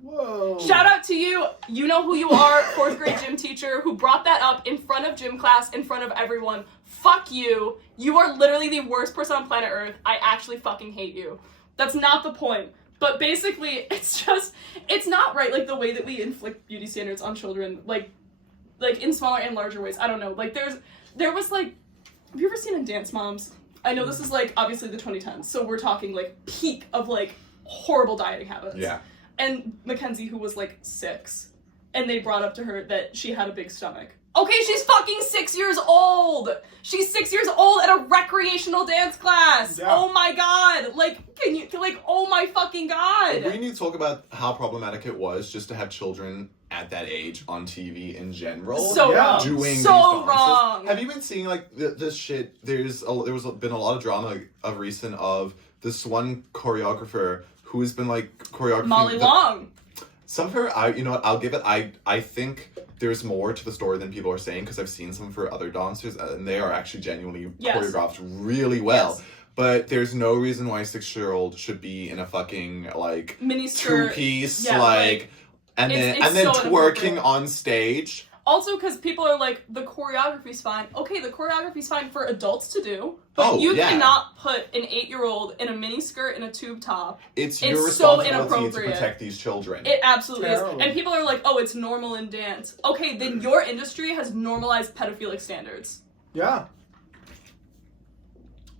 Whoa. Shout out to you. You know who you are, 4th grade gym teacher who brought that up in front of gym class, in front of everyone. Fuck you. You are literally the worst person on planet Earth. I actually fucking hate you. That's not the point. But basically, it's not right, like, the way that we inflict beauty standards on children, like in smaller and larger ways. I don't know. Like, there was, like, have you ever seen in Dance Moms? I know this is, like, obviously the 2010s, so we're talking, like, peak of, like, horrible dieting habits. Yeah. And Mackenzie, who was, like, 6, and they brought up to her that she had a big stomach. Okay, she's fucking 6 years old! She's 6 years old at a recreational dance class! Yeah. Oh my god! Like, can you, like, oh my fucking god! We need to talk about how problematic it was just to have children at that age on TV in general. So Yeah. wrong. Doing these So dances. wrong! Have you been seeing, like, this shit? There was been a lot of drama of recent of this one choreographer who has been, like, choreographing... Molly Long! Some of her, you know what, I'll give it, I think there's more to the story than people are saying, because I've seen some of her other dancers, and they are actually genuinely Yes. choreographed really well. Yes. But there's no reason why a 6-year-old should be in a fucking, like, Mini skirt. two-piece, Yeah, like, and it's then so twerking inappropriate. on stage. Also, because people are like, the choreography's fine. Okay, the choreography's fine for adults to do, but you cannot put an 8-year-old in a mini skirt and a tube top. It's your so responsibility to inappropriate. protect these children. It absolutely Terrible. is. And people are like, oh, it's normal in dance. Okay, then your industry has normalized pedophilic standards. Yeah.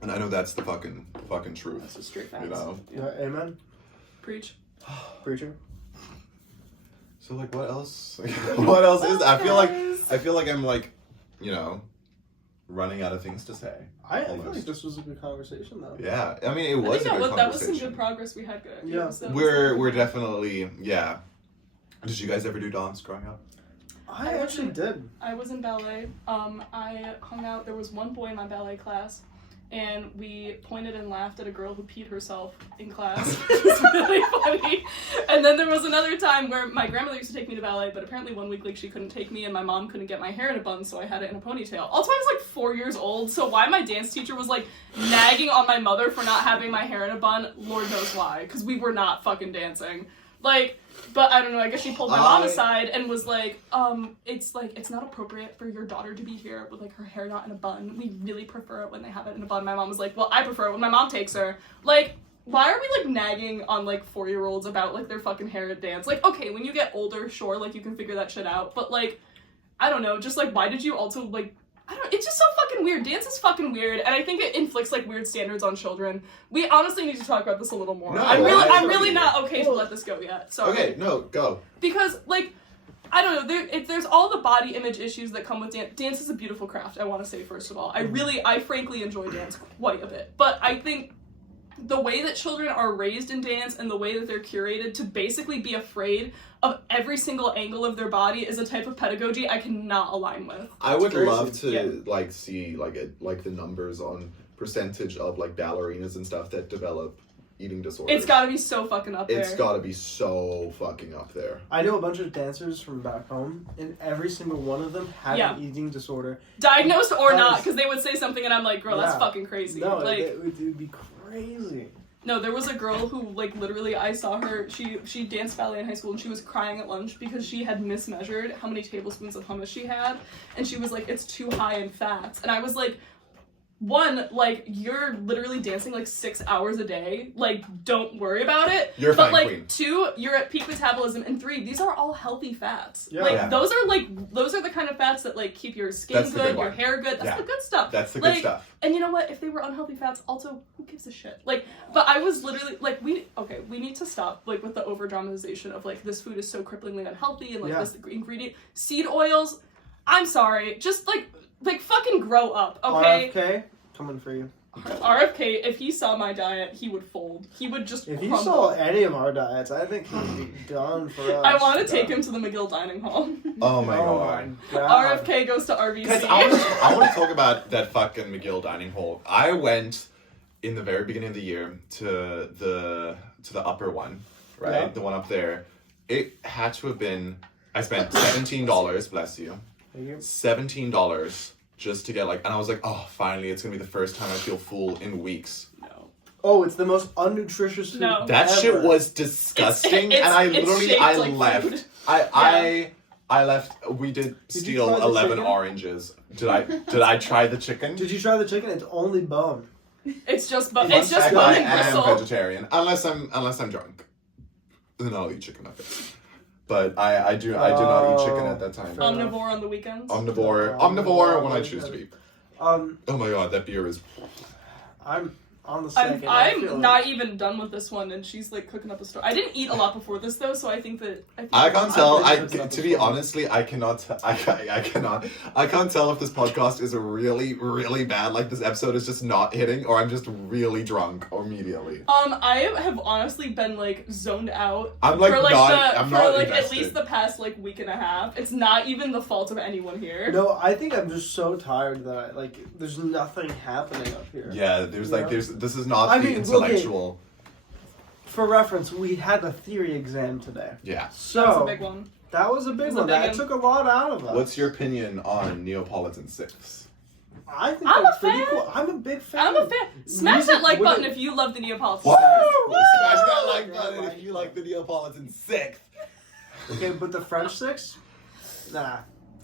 And I know that's the fucking truth. That's a straight facts. You know? Yeah. Amen. Preach. Preacher. So, like, what else? What else is? I feel like I'm, like, you know, running out of things to say. I feel Almost. like this was a good conversation, though. Yeah, I mean, it I was think a good that was some conversation. good progress we had. Good. Yeah. So- We're definitely, yeah. Did you guys ever do dance growing up? I actually did. I was in ballet. I hung out. There was one boy in my ballet class, and we pointed and laughed at a girl who peed herself in class. It was really funny. And then there was another time where my grandmother used to take me to ballet, but apparently one week, like, she couldn't take me, and my mom couldn't get my hair in a bun, so I had it in a ponytail. Also, I was like 4 years old, so why my dance teacher was like nagging on my mother for not having my hair in a bun, Lord knows why, because we were not fucking dancing. Like, but I don't know, I guess she pulled my mom aside and was like, it's not appropriate for your daughter to be here with, like, her hair not in a bun. We really prefer it when they have it in a bun. My mom was like, well, I prefer it when my mom takes her. Like, why are we, like, nagging on, like, 4-year-olds about, like, their fucking hair at dance? Like, okay, when you get older, sure, like, you can figure that shit out. But, like, I don't know, just, like, why did you also, like, it's just so fucking weird. Dance is fucking weird, and I think it inflicts, like, weird standards on children. We honestly need to talk about this a little more. No, I'm really agree. not okay to let this go yet. Sorry. Okay, no, go. Because, like, I don't know, there's all the body image issues that come with dance. Dance is a beautiful craft, I want to say, first of all. I frankly enjoy dance quite a bit. But I think the way that children are raised in dance and the way that they're curated to basically be afraid of every single angle of their body is a type of pedagogy I cannot align with. I would crazy. love to, Yeah. like, see, like the numbers on percentage of, like, ballerinas and stuff that develop eating disorders. It's gotta be so fucking up there. It's gotta be so fucking up there. I know a bunch of dancers from back home, and every single one of them had an eating disorder. Diagnosed or not, because they would say something and I'm like, girl, that's Yeah. fucking crazy. No, like, it would be crazy. No, there was a girl who, like, literally, I saw her, she danced ballet in high school, and she was crying at lunch because she had mismeasured how many tablespoons of hummus she had, and she was like, it's too high in fats. And I was like, one, like, you're literally dancing, like, 6 hours a day. Like, don't worry about it. You're but, fine, like, queen. 2, you're at peak metabolism, and 3, these are all healthy fats. Yeah. Like, Yeah. those are the kind of fats that, like, keep your skin That's the good, good your one. hair good. That's Yeah. the good stuff. That's the Like, good stuff. And you know what? If they were unhealthy fats, also, who gives a shit? Like, but I was literally, like, we need to stop, like, with the over-dramatization of, like, this food is so cripplingly unhealthy, and, like, Yeah. this ingredient. Seed oils, I'm sorry, just, like, fucking grow up, okay? RFK, coming for you. RFK, if he saw my diet, he would fold. He would just If you crumble. saw any of our diets, I think he'd be done for us. I want to take him to the McGill Dining Hall. Oh my Oh god. my god. RFK goes to Because RBC. I want to talk about that fucking McGill dining hall. I went in the very beginning of the year to the upper one, right? Yeah. The one up there. It had to have been. I spent $17. Bless you. Thank you. $17 just to get and I was like, oh, finally, it's gonna be the first time I feel full in weeks. No. Oh, it's the most unnutritious food No. That ever. shit was disgusting, It's- and I it's literally shaped like left. food. I left. We did you steal try the 11 chicken? oranges. Did I try the chicken? Did you try the chicken? It's only bone. It's just Fun it's just fact, bone I and am gristle. vegetarian unless I'm drunk. Then I'll eat chicken nuggets. But I do not eat chicken at that time. Fair enough. Omnivore on the weekends. Omnivore when I choose to be. Oh my god, that beer is. I'm on the second. I'm not even done with this one, and she's like cooking up a story. I didn't eat a lot before this though, so I think I can't tell. I'm pretty To be honestly, I cannot. I can't tell if this podcast is really, really bad. Like this episode is just not hitting, or I'm just really drunk immediately. I have honestly been zoned out. I'm like for not. I'm not at invested. least the past week and a half. It's not even the fault of anyone here. No, I think I'm just so tired that there's nothing happening up here. Yeah, there's this is not I the mean, intellectual. For reference, we had the theory exam today. Yeah. So That's a big one. that was a big It's a one. big That one. took a lot out of us. What's your opinion on Neapolitan sixths? I think I'm they're a pretty fan. cool. I'm a big fan. I'm a fan. Smash Music that like with button it. if you love the Neapolitan. Woo! Woo! Smash that like button if you like the Neapolitan sixth. Okay, but the French six? Nah.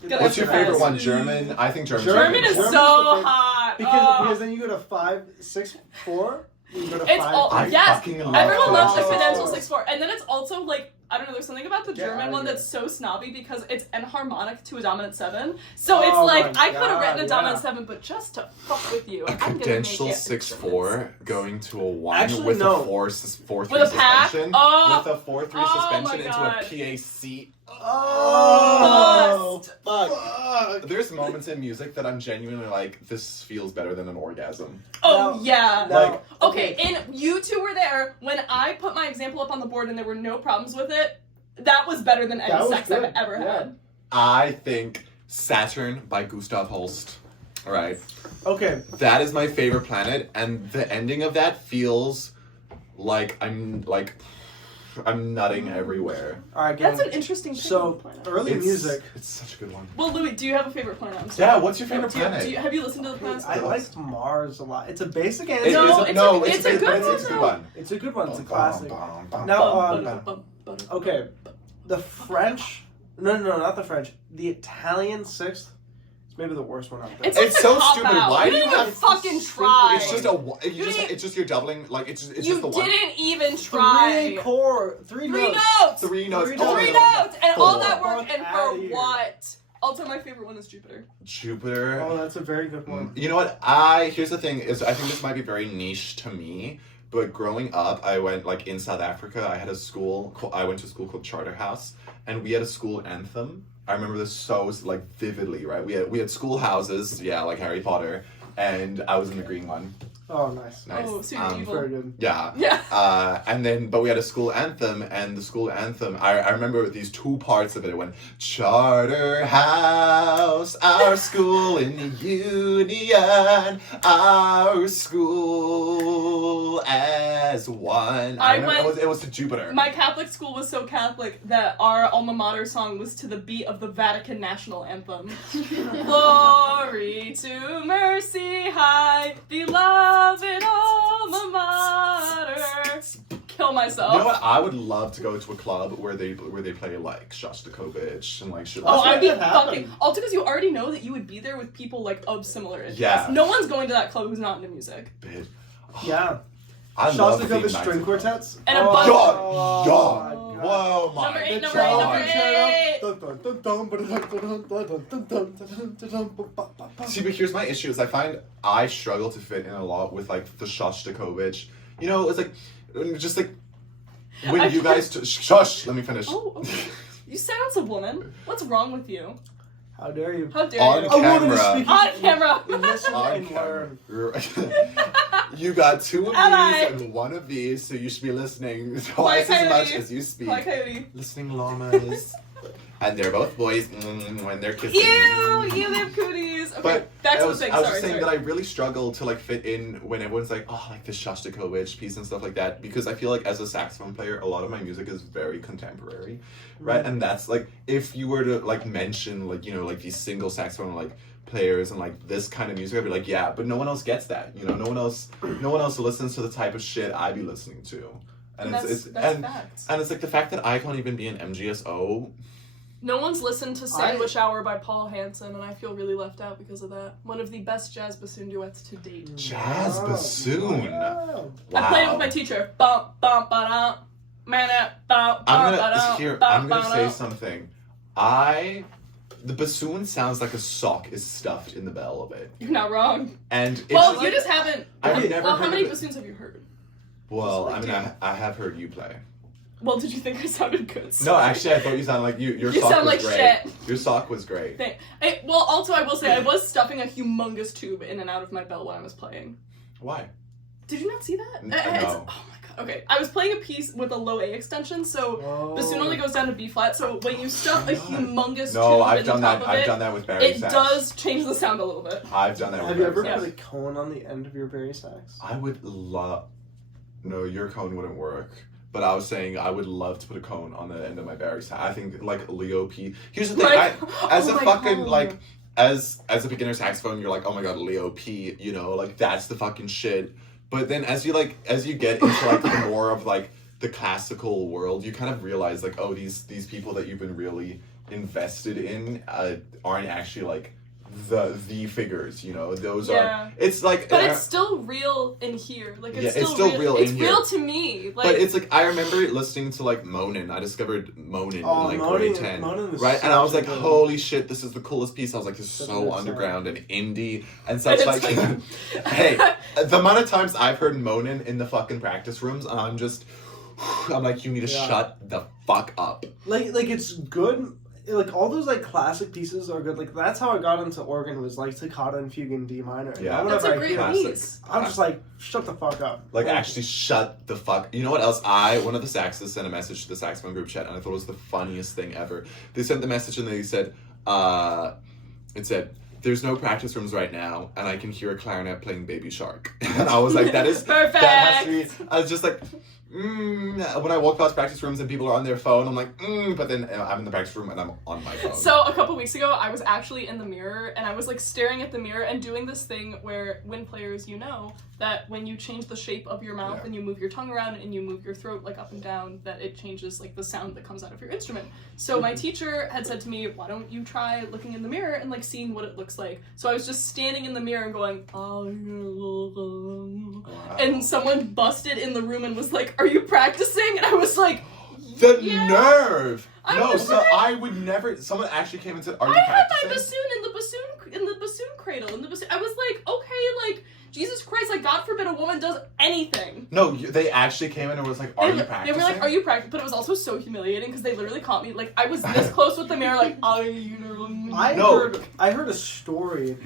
Gotta What's your have to favorite pass. one? German? I think German. German is German's so the thing. hot. Because then you go to 5, 6, 4. You go to It's 5. all I yes. fucking love Everyone loves the Cadential Cadential 6/4. 6/4, and then it's also I don't know. There's something about the Get German outta one here. that's so snobby because it's enharmonic to a dominant 7. So it's Oh my I could have written a God, dominant yeah. 7, but just to fuck with you, A I'm gonna make Cadential it 6/4 going to a 1 Actually, with no. a 4/3 With a pack? suspension. Oh. With a 4/3 Oh my suspension into God. a PAC. Oh! Fuck. There's moments in music that I'm genuinely this feels better than an orgasm. Oh Now- yeah. now- Okay, and you two were there when I put my example up on the board and there were no problems with it. That was better than any That was sex good, I've ever yeah. had. I think Saturn by Gustav Holst. All right. Okay. That is my favorite planet, and the ending of that feels like I'm nutting everywhere. Alright, That's gang. an interesting take on So, the planet. early music. It's such a good one. Well, Louis, do you have a favorite planet? I'm Yeah, sorry. what's your favorite planet? Have you listened to the planets? I like Mars a lot. It's a basic answer. It No, is it's no, a- it's it's a a good good one, It's a good though. one. It's a good one. It's a classic. Now, Now, okay. The French. No, not the French. The Italian 6th is maybe the worst one out there. It's It's such a so cop stupid. out. Why you do you didn't even have- fucking it's try? It's just didn't- it's just you're doubling it's you just the one. didn't even try. Three Three notes. notes. Three notes. Three Oh, Three notes. notes, and all that Fuck work, and outta for here. what? Also, my favorite one is Jupiter. Jupiter. Oh, that's a very good one. You know what? Here's the thing is I think this might be very niche to me, but growing up, I went in South Africa. I had a school. I went to a school called Charterhouse, and we had a school anthem. I remember this so vividly. Right? We had school houses. Yeah, like Harry Potter, and I was in the green one. Oh, nice. Nice. Oh, super evil. Very good. Yeah. Yeah. But we had a school anthem, and the school anthem, I remember these two parts of it. It went, Charterhouse, our school in the Union, our school as one. It was to Jupiter. My Catholic school was so Catholic that our alma mater song was to the beat of the Vatican national anthem. Glory to Mercy High, beloved alma mater. Kill myself. You know what? I would love to go to a club where they play Shostakovich and shit. Oh, like I'd be That happened. fucking. Also, because you already know that you would be there with people of similar interests. Yeah. No one's going to that club who's not into music. Bitch. Yeah. I love Shostakovich being nice string to quartets. And a Oh, bunch- God, oh God. my God. Whoa, my Number eight, The number eight, number See, but here's my issue: is I find I struggle to fit in a lot with the Shostakovich. You know, it's just when I you guys shush. Let me finish. Oh, okay. You sound a woman. What's wrong with you? How dare you? How dare On you? A woman is camera. speaking. On camera. Listen On and learn. camera. You got two of Ally. these and one of these, so you should be listening Quiet twice as much coyote. as you speak. Quiet coyote. Listening llamas. And they're both boys when they're kissing. You have cooties. anyways, okay, But back to the I was thing. just Sorry. saying that I really struggle to like fit in when everyone's like, oh, like the Shostakovich piece and stuff like that, because I feel like as a saxophone player, a lot of my music is very contemporary, right? And that's like, if you were to like mention like, you know, like these single saxophone like players and like this kind of music, I'd be like, yeah, but no one else gets that, you know, no one else listens to the type of shit I be listening to. And that's facts. And it's like the fact that I can't even be an MGSO. No one's listened to Sandwich Hour by Paul Hansen, and I feel really left out because of that. One of the best jazz bassoon duets to date. Jazz bassoon. Wow. I played it with my teacher. Bum bum ba dum, man bum I'm bum gonna say something. The bassoon sounds like a sock is stuffed in the bell of it. You're not wrong. And it's Well, like, you just haven't. I've never Well, heard how many of it. bassoons have you heard? Well, Just I like mean, I have heard you play. Well, did you think I sounded good? No, Sorry. actually, I thought you sounded like your You sock sound was like great. shit. Your sock was great. Well, also, I will say, I was stuffing a humongous tube in and out of my bell when I was playing. Why? Did you not see that? No. Oh my god. Okay, I was playing a piece with a low A extension, so bassoon only goes down to B flat. So when you stuff a humongous No, tube I've in done the top that. of I've it, done that with Barry it sax. does change the sound a little bit. I've done that Have with you Barry ever sax. put a cone on the end of your Barry sax? I would love. No, your cone wouldn't work. But I was saying I would love to put a cone on the end of my Barry sax. I think like Leo P. Here's the thing. Like, As oh a my fucking God. like as a beginner saxophone, you're like, oh my god, Leo P. You know, like that's the fucking shit. But then as you get into like the more of like the classical world, you kind of realize like, oh, these people that you've been really invested in aren't actually like the figures, you know. Those are. It's like. But it's still real in here. Like it's Yeah, still, it's still real It's in real here. to me. Like, But it's like I remember listening to like Monin. I discovered Monin in like grade 10, Monin is right? And I was like, such a good- holy shit, this is the coolest piece. I was like, this is Such a so good underground and indie and such. And Like, it's hey, the amount of times I've heard Monin in the fucking practice rooms, and I'm like, you need to Yeah. shut the fuck up. Like it's good. Like all those like classic pieces are good. Like that's how I got into organ, was like Toccata and Fugue in D minor. And Yeah. now that's whenever a I great hear it, Classic. piece. I'm just like, shut the fuck up. Like, actually, shut the fuck. You know what else? One of the saxists sent a message to the saxophone group chat, and I thought it was the funniest thing ever. They sent the message, and they said, it said, there's no practice rooms right now, and I can hear a clarinet playing Baby Shark. And I was like, Perfect. that has to be, I was just like, when I walk past practice rooms and people are on their phone, I'm like, but then I'm in the practice room and I'm on my phone. So a couple weeks ago, I was actually in the mirror, and I was like staring at the mirror and doing this thing where wind players, you know, that when you change the shape of your mouth and you move your tongue around and you move your throat like up and down, that it changes like the sound that comes out of your instrument. So my teacher had said to me, why don't you try looking in the mirror and like seeing what it looks like? So I was just standing in the mirror and going, and someone busted in the room and was like, are you practicing? And I was like, the yeah. nerve! I No, was so like- I would never. Someone actually came and said, "Are you I had practicing?" my bassoon in the bassoon cradle. I was like, okay, like Jesus Christ, like God forbid a woman does anything. No, they actually came in and was like, "Are you They practicing?" were like, "Are you practicing?" But it was also so humiliating because they literally caught me like I was this close with the mirror, like I heard a story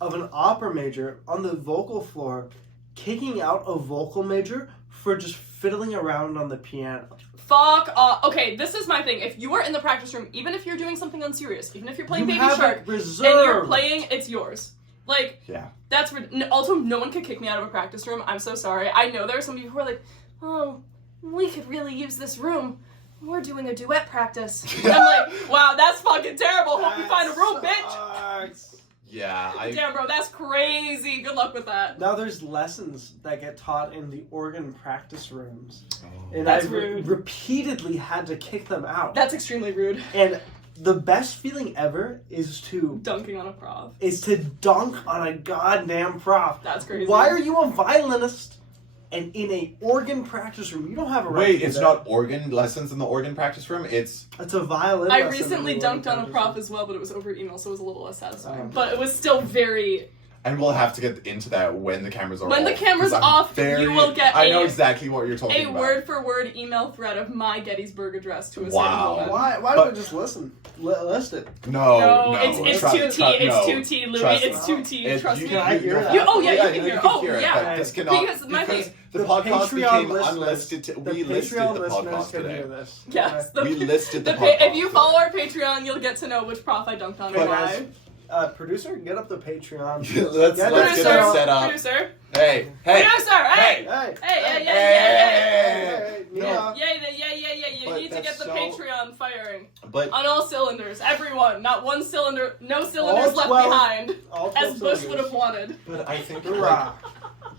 of an opera major on the vocal floor kicking out a vocal major for just fiddling around on the piano. Fuck off. Okay, this is my thing. If you are in the practice room, even if you're doing something unserious, even if you're playing You Baby have Shark it and reserved. you're playing, it's yours. Like, Yeah. that's also no one could kick me out of a practice room. I'm so sorry. I know there are some people who are like, oh, we could really use this room. We're doing a duet practice. And I'm like, wow, that's fucking terrible. Hope you find a room, bitch. bitch. Yeah, Damn, bro, that's crazy. Good luck with that. Now there's lessons that get taught in the organ practice rooms, and That's I rude. repeatedly had to kick them out. That's extremely rude. And the best feeling ever is to Dunking on a prof. dunk on a goddamn prof. That's crazy. Why are you a violinist and in a organ practice room? You don't have a right Wait, to it's do not organ lessons in the organ practice room. It's a violin. I lesson recently in the organ dunked on a practice prof room. as well, but it was over email, so it was a little less satisfying. Oh. But it was still very... and we'll have to get into that when the cameras are When off. the camera's 'cause I'm off, you will get I know a- exactly what you're talking A about. word-for-word email thread of my Gettysburg Address to a Wow. certain woman. Why But- don't we just listen? List it. No, it's trust- 2T. trust- It's no. 2T, Louis. Trust It's me. 2T. Trust me. Can I hear that? You can you hear. Oh, it, yeah. but this cannot, Because my because thing- the podcast Patreon became listeners- unlisted. We the listed Patreon the listeners podcast can today. hear this. Yes. We listed the If podcast you today. follow our Patreon, you'll get to know which prof I dunked on and But why. producer, get up the Patreon. let's Yeah, get her set up. Producer. Hey. Producer, hey! Hey. Hey. Mia. Yeah. You But need to that's get the so- Patreon firing. But On all cylinders. Everyone. Not one cylinder. No cylinders left 12 behind. All As 12 Bush cylinders. would have wanted. but I think Hoorah.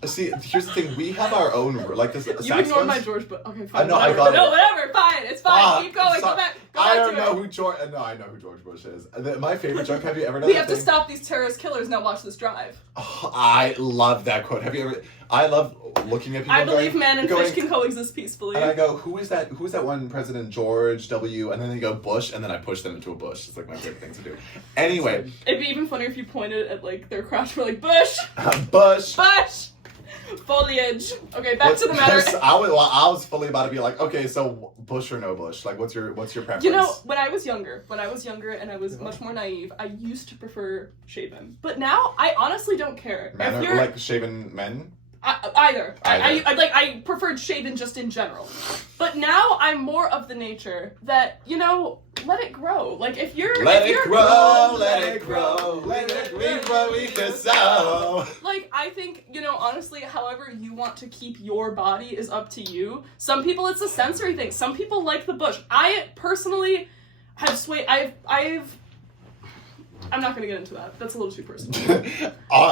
see, here's the thing. We have our own like this. You ignored my George, but okay, fine. I know, I whatever. got it. No, whatever. Fine. It's fine. Ah, Keep going. sorry. Go back. Go I back don't to know it. who George. No, I know who George Bush is. My favorite joke. Have you ever done We that have to thing? stop these terrorist killers. Now watch this drive. Oh, I love that quote. Have you ever? I love looking at people. I believe going, man and going, fish can coexist peacefully. And I go, who is that? Who is that one President George W? And then they go Bush, and then I push them into a bush. It's like my favorite thing to do. Anyway, It'd be even funnier if you pointed at like their crotch. We're like Bush, Bush. Bush, foliage. Okay, back to the matter. I was fully about to be like, okay, so Bush or no Bush? Like, what's your preference? You know, when I was younger and I was much more naive, I used to prefer shaven. But now I honestly don't care. Men If are you're like shaven men. either. Either. I preferred shaven just in general. But now I'm more of the nature that, you know, let it grow. Like if you're Let if it you're grow, let it grow, let it reap what we can sow. Like, I think, you know, honestly, however you want to keep your body is up to you. Some people, it's a sensory thing. Some people like the bush. I personally have swayed. I'm not going to get into that. That's a little too personal.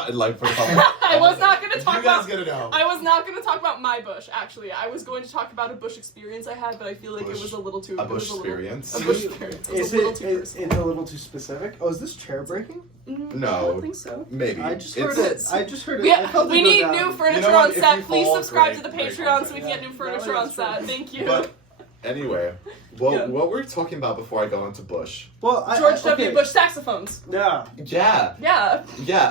Like for the public. I was not going to talk You guys about... gotta know. I was not going to talk about my bush, actually. I was going to talk about a bush experience I had, but I feel like Bush- it was a little too... a it was bush little- experience? A bush experience. It was Is a little it too is personal. it a little too specific? Oh, is this chair breaking? I No. don't think so. Maybe. I just It's- heard it. I just heard it. I Yeah, felt it we go need down. new furniture You know what? on If set. you Please fall, subscribe great, to the great Patreon so we content. can get new furniture Yeah, on that's set. true. Thank you. But anyway, Yeah. what we're talking about before I go into Bush. Well, George W. okay. Bush saxophones. Yeah. Yeah. Yeah.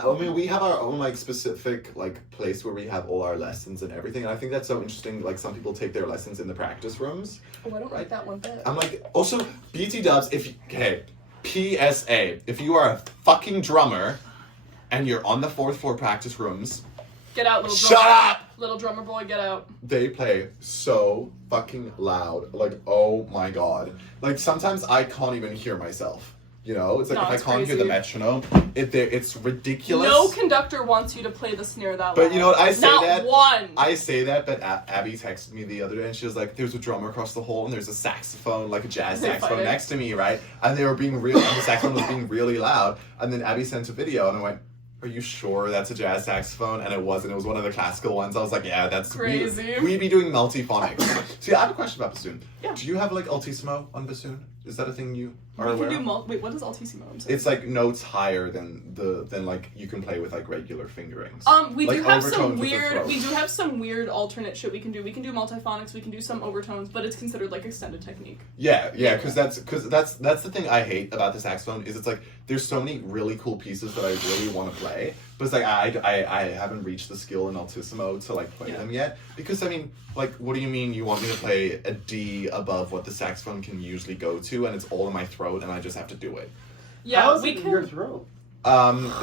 I mean, we have our own like specific like place where we have all our lessons and everything, and I think that's so interesting. Like some people take their lessons in the practice rooms. Oh, I don't like that one bit. I'm like, also BT Dubs. PSA, if you are a fucking drummer, and you're on the 4th floor practice rooms, Get out, little drummer. shut up. Little drummer boy, get out. They play so fucking loud. Like, oh my god. Like sometimes I can't even hear myself. You know, it's like No, if I it's can't hear crazy. the metronome, it's ridiculous. No conductor wants you to play the snare that loud. But you know what, I say Not that- one. I say that, but Abby texted me the other day, and she was like, "There's a drummer across the hall, and there's a saxophone, like a jazz They're saxophone, fighting. next to me, right?" And they were being real, and the saxophone was being really loud. And then Abby sent a video, and I went, "Are you sure that's a jazz saxophone?" And it wasn't. It was one of the classical ones. I was like, "Yeah, that's Crazy. We be doing multiphonics." See, I have a question about bassoon. Yeah. Do you have like altissimo on bassoon? Is that a thing you are We aware can do of? wait, what is altissimo? I'm sorry. It's like notes higher than like you can play with like regular fingerings. We like do have overtones some with the weird. throat. We do have some weird alternate shit we can do. We can do multiphonics. We can do some overtones, but it's considered like extended technique. Yeah, because that's the thing I hate about the saxophone is it's like there's so many really cool pieces that I really want to play, but it's like I haven't reached the skill in altissimo to like play them yet. Because I mean, like, what do you mean you want me to play a D above what the saxophone can usually go to, and it's all in my throat, and I just have to do it. Yeah, How is we it in can. your throat?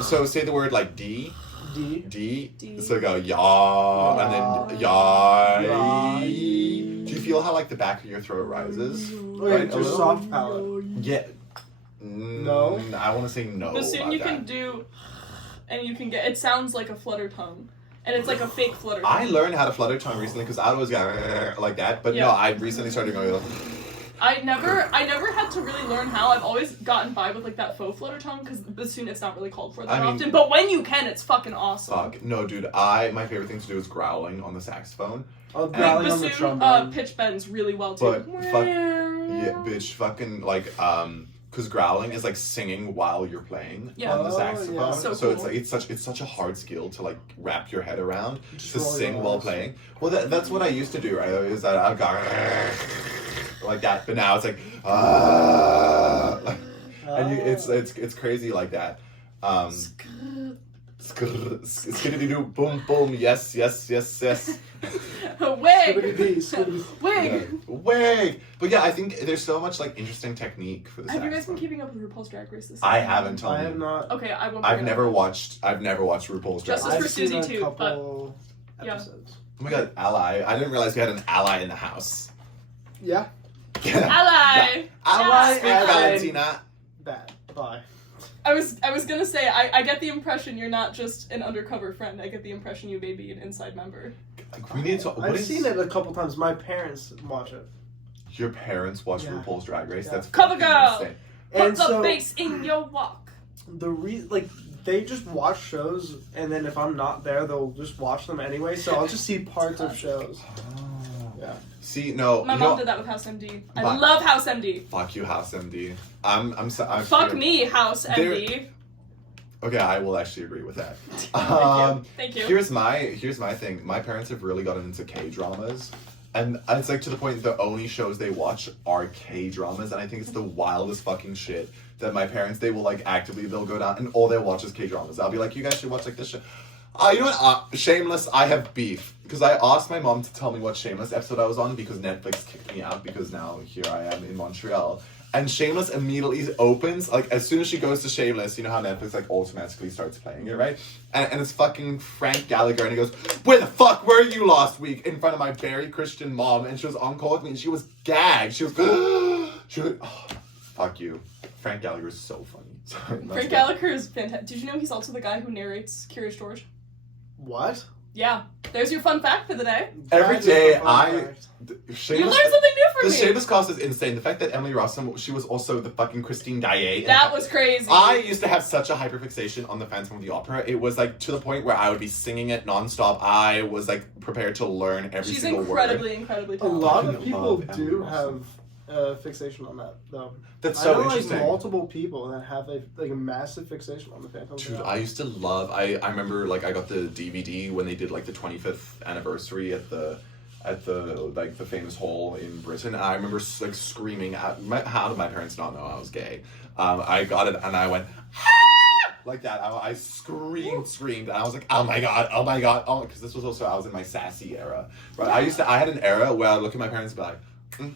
So say the word like D. D. D. So go yaw, and then yaw. Do you feel how like the back of your throat rises? Oh, yeah, Right, it's a your little? soft palate. Yeah. No? I want to say no. Bassoon about you that. can do, and you can get. It sounds like a flutter tongue, and it's like a fake flutter tongue. I learned how to flutter tongue recently because I always got like that, but Yeah. no, I recently started going. I never had to really learn how. I've always gotten by with like that faux flutter tongue because bassoon it's not really called for that I mean- often. But when you can, it's fucking awesome. Fuck no, dude. My favorite thing to do is growling on the saxophone. Oh, Like growling on the bassoon trombone. pitch bends really well too. But fuck yeah, bitch, fucking like because growling is like singing while you're playing Yeah. on the Oh, saxophone. yeah. So So cool. it's like it's such a hard skill to like wrap your head around Just to roll your sing while eyes. playing. Well, that's what I used to do, right? Is that I got like that, but now it's like and it's crazy like that. Skiddy-doo, boom, boom, yes. Wig. Skibbity-dee, skibbity. Wig. Yeah. Wait, but yeah, I think there's so much like interesting technique for the Have you guys saxophone. been keeping up with RuPaul's Drag Race this I season? haven't. Told I me. have not. Okay, I won't. I've bring it never up. watched RuPaul's Drag Justice Race. for I've seen Susie a too, couple Yeah. episodes. Oh my god, ally! I didn't realize we had an ally in the house. Yeah. Ally. Ally, Ally, speak ally. Valentina. Bad. Bye. I was gonna say, I get the impression you're not just an undercover friend. I get the impression you may be an inside member. We need to. I've seen it a couple times. My parents watch it. Your parents watch Yeah. RuPaul's Drag Race? Yeah. That's Cover fucking girl! insane. Put And the so bass in your walk. they just watch shows, and then if I'm not there, they'll just watch them anyway. So I'll just see parts of shows. Yeah. See, no. My you mom know- did that with House MD. I But- love House MD. Fuck you, House MD. I'm Fuck me, House MD. Okay, I will actually agree with that. Thank you. Here's my thing. My parents have really gotten into K-dramas. And it's like to the point the only shows they watch are K-dramas, and I think it's the wildest fucking shit that my parents, they will like actively, they'll go down and all they'll watch is K-dramas. I'll be like, you guys should watch like this shit. You know what? Shameless, I have beef. Because I asked my mom to tell me what Shameless episode I was on because Netflix kicked me out because now here I am in Montreal. And Shameless immediately opens, like as soon as she goes to Shameless, you know how Netflix like automatically starts playing it, right? And it's fucking Frank Gallagher and he goes, where the fuck were you last week? In front of my very Christian mom, and she was on call with me and she was gagged. She was oh, fuck you. Frank Gallagher is so funny. Sorry, Frank Gallagher is fantastic. Did you know he's also the guy who narrates Curious George? What? Yeah. There's your fun fact for the day. Every That is day a fun fact. You Shameless, learned something new from the me. Shameless cast is insane. The fact that Emily Rossum, she was also the fucking Christine Daae. That was crazy. I used to have such a hyperfixation on the Phantom of the Opera. It was like to the point where I would be singing it nonstop. I was like prepared to learn every She's single incredibly word. incredibly A talented. lot fucking of people love Emily do Rossum. have a fixation on that, though. That's I so know interesting. like multiple people that have a massive fixation on the Phantom. Dude, I used to love. I remember like I got the DVD when they did like the 25th anniversary at the like the famous hall in Britain. And I remember like screaming out. How did my parents not know I was gay? I got it and I went ah! Like that. I screamed, and I was like, oh my god, because this was also I was in my sassy era. Right? I had an era where I'd look at my parents and be like,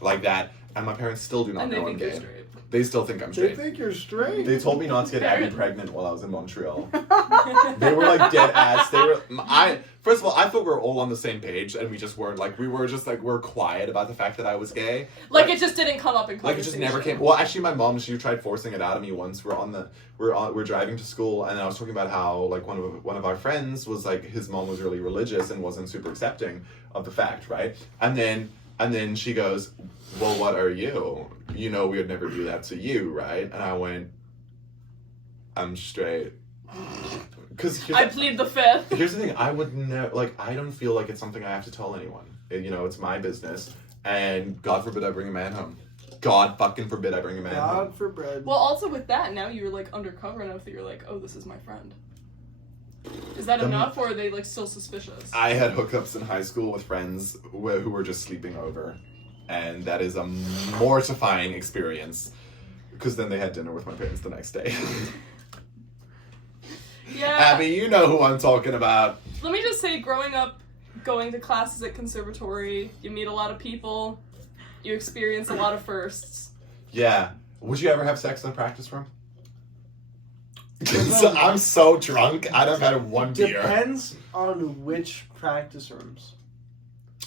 like that, and my parents still do not And they know I'm think you're gay. straight. They still think I'm They straight. think you're straight. They told me not to get Abby pregnant while I was in Montreal. They were like dead ass. First of all, I thought we were all on the same page, and we just weren't. Like we were just like we're quiet about the fact that I was gay. Like it just didn't come up in Like it conversation. just never came. Well, actually, my mom, she tried forcing it out of me once. We're driving to school, and I was talking about how like one of our friends was like his mom was really religious and wasn't super accepting of the fact, right? And then she goes, well, what are you? You know we would never do that to you, right? And I went, I'm straight. Because I plead the fifth. here's the thing, I would never, like, I don't feel like it's something I have to tell anyone. You know, it's my business. And God forbid I bring a man home. God fucking forbid I bring a man home. God forbid. Well, also with that, now you're like undercover enough that you're like, oh, this is my friend. Is that enough, or are they like still suspicious? I had hookups in high school with friends who were just sleeping over. And that is a mortifying experience. Because then they had dinner with my parents the next day. Yeah. Abby, you know who I'm talking about. Let me just say, growing up, going to classes at conservatory, you meet a lot of people, you experience a lot of firsts. Yeah. Would you ever have sex in the practice room? I'm so drunk. I'd have had one beer. Depends on which practice rooms.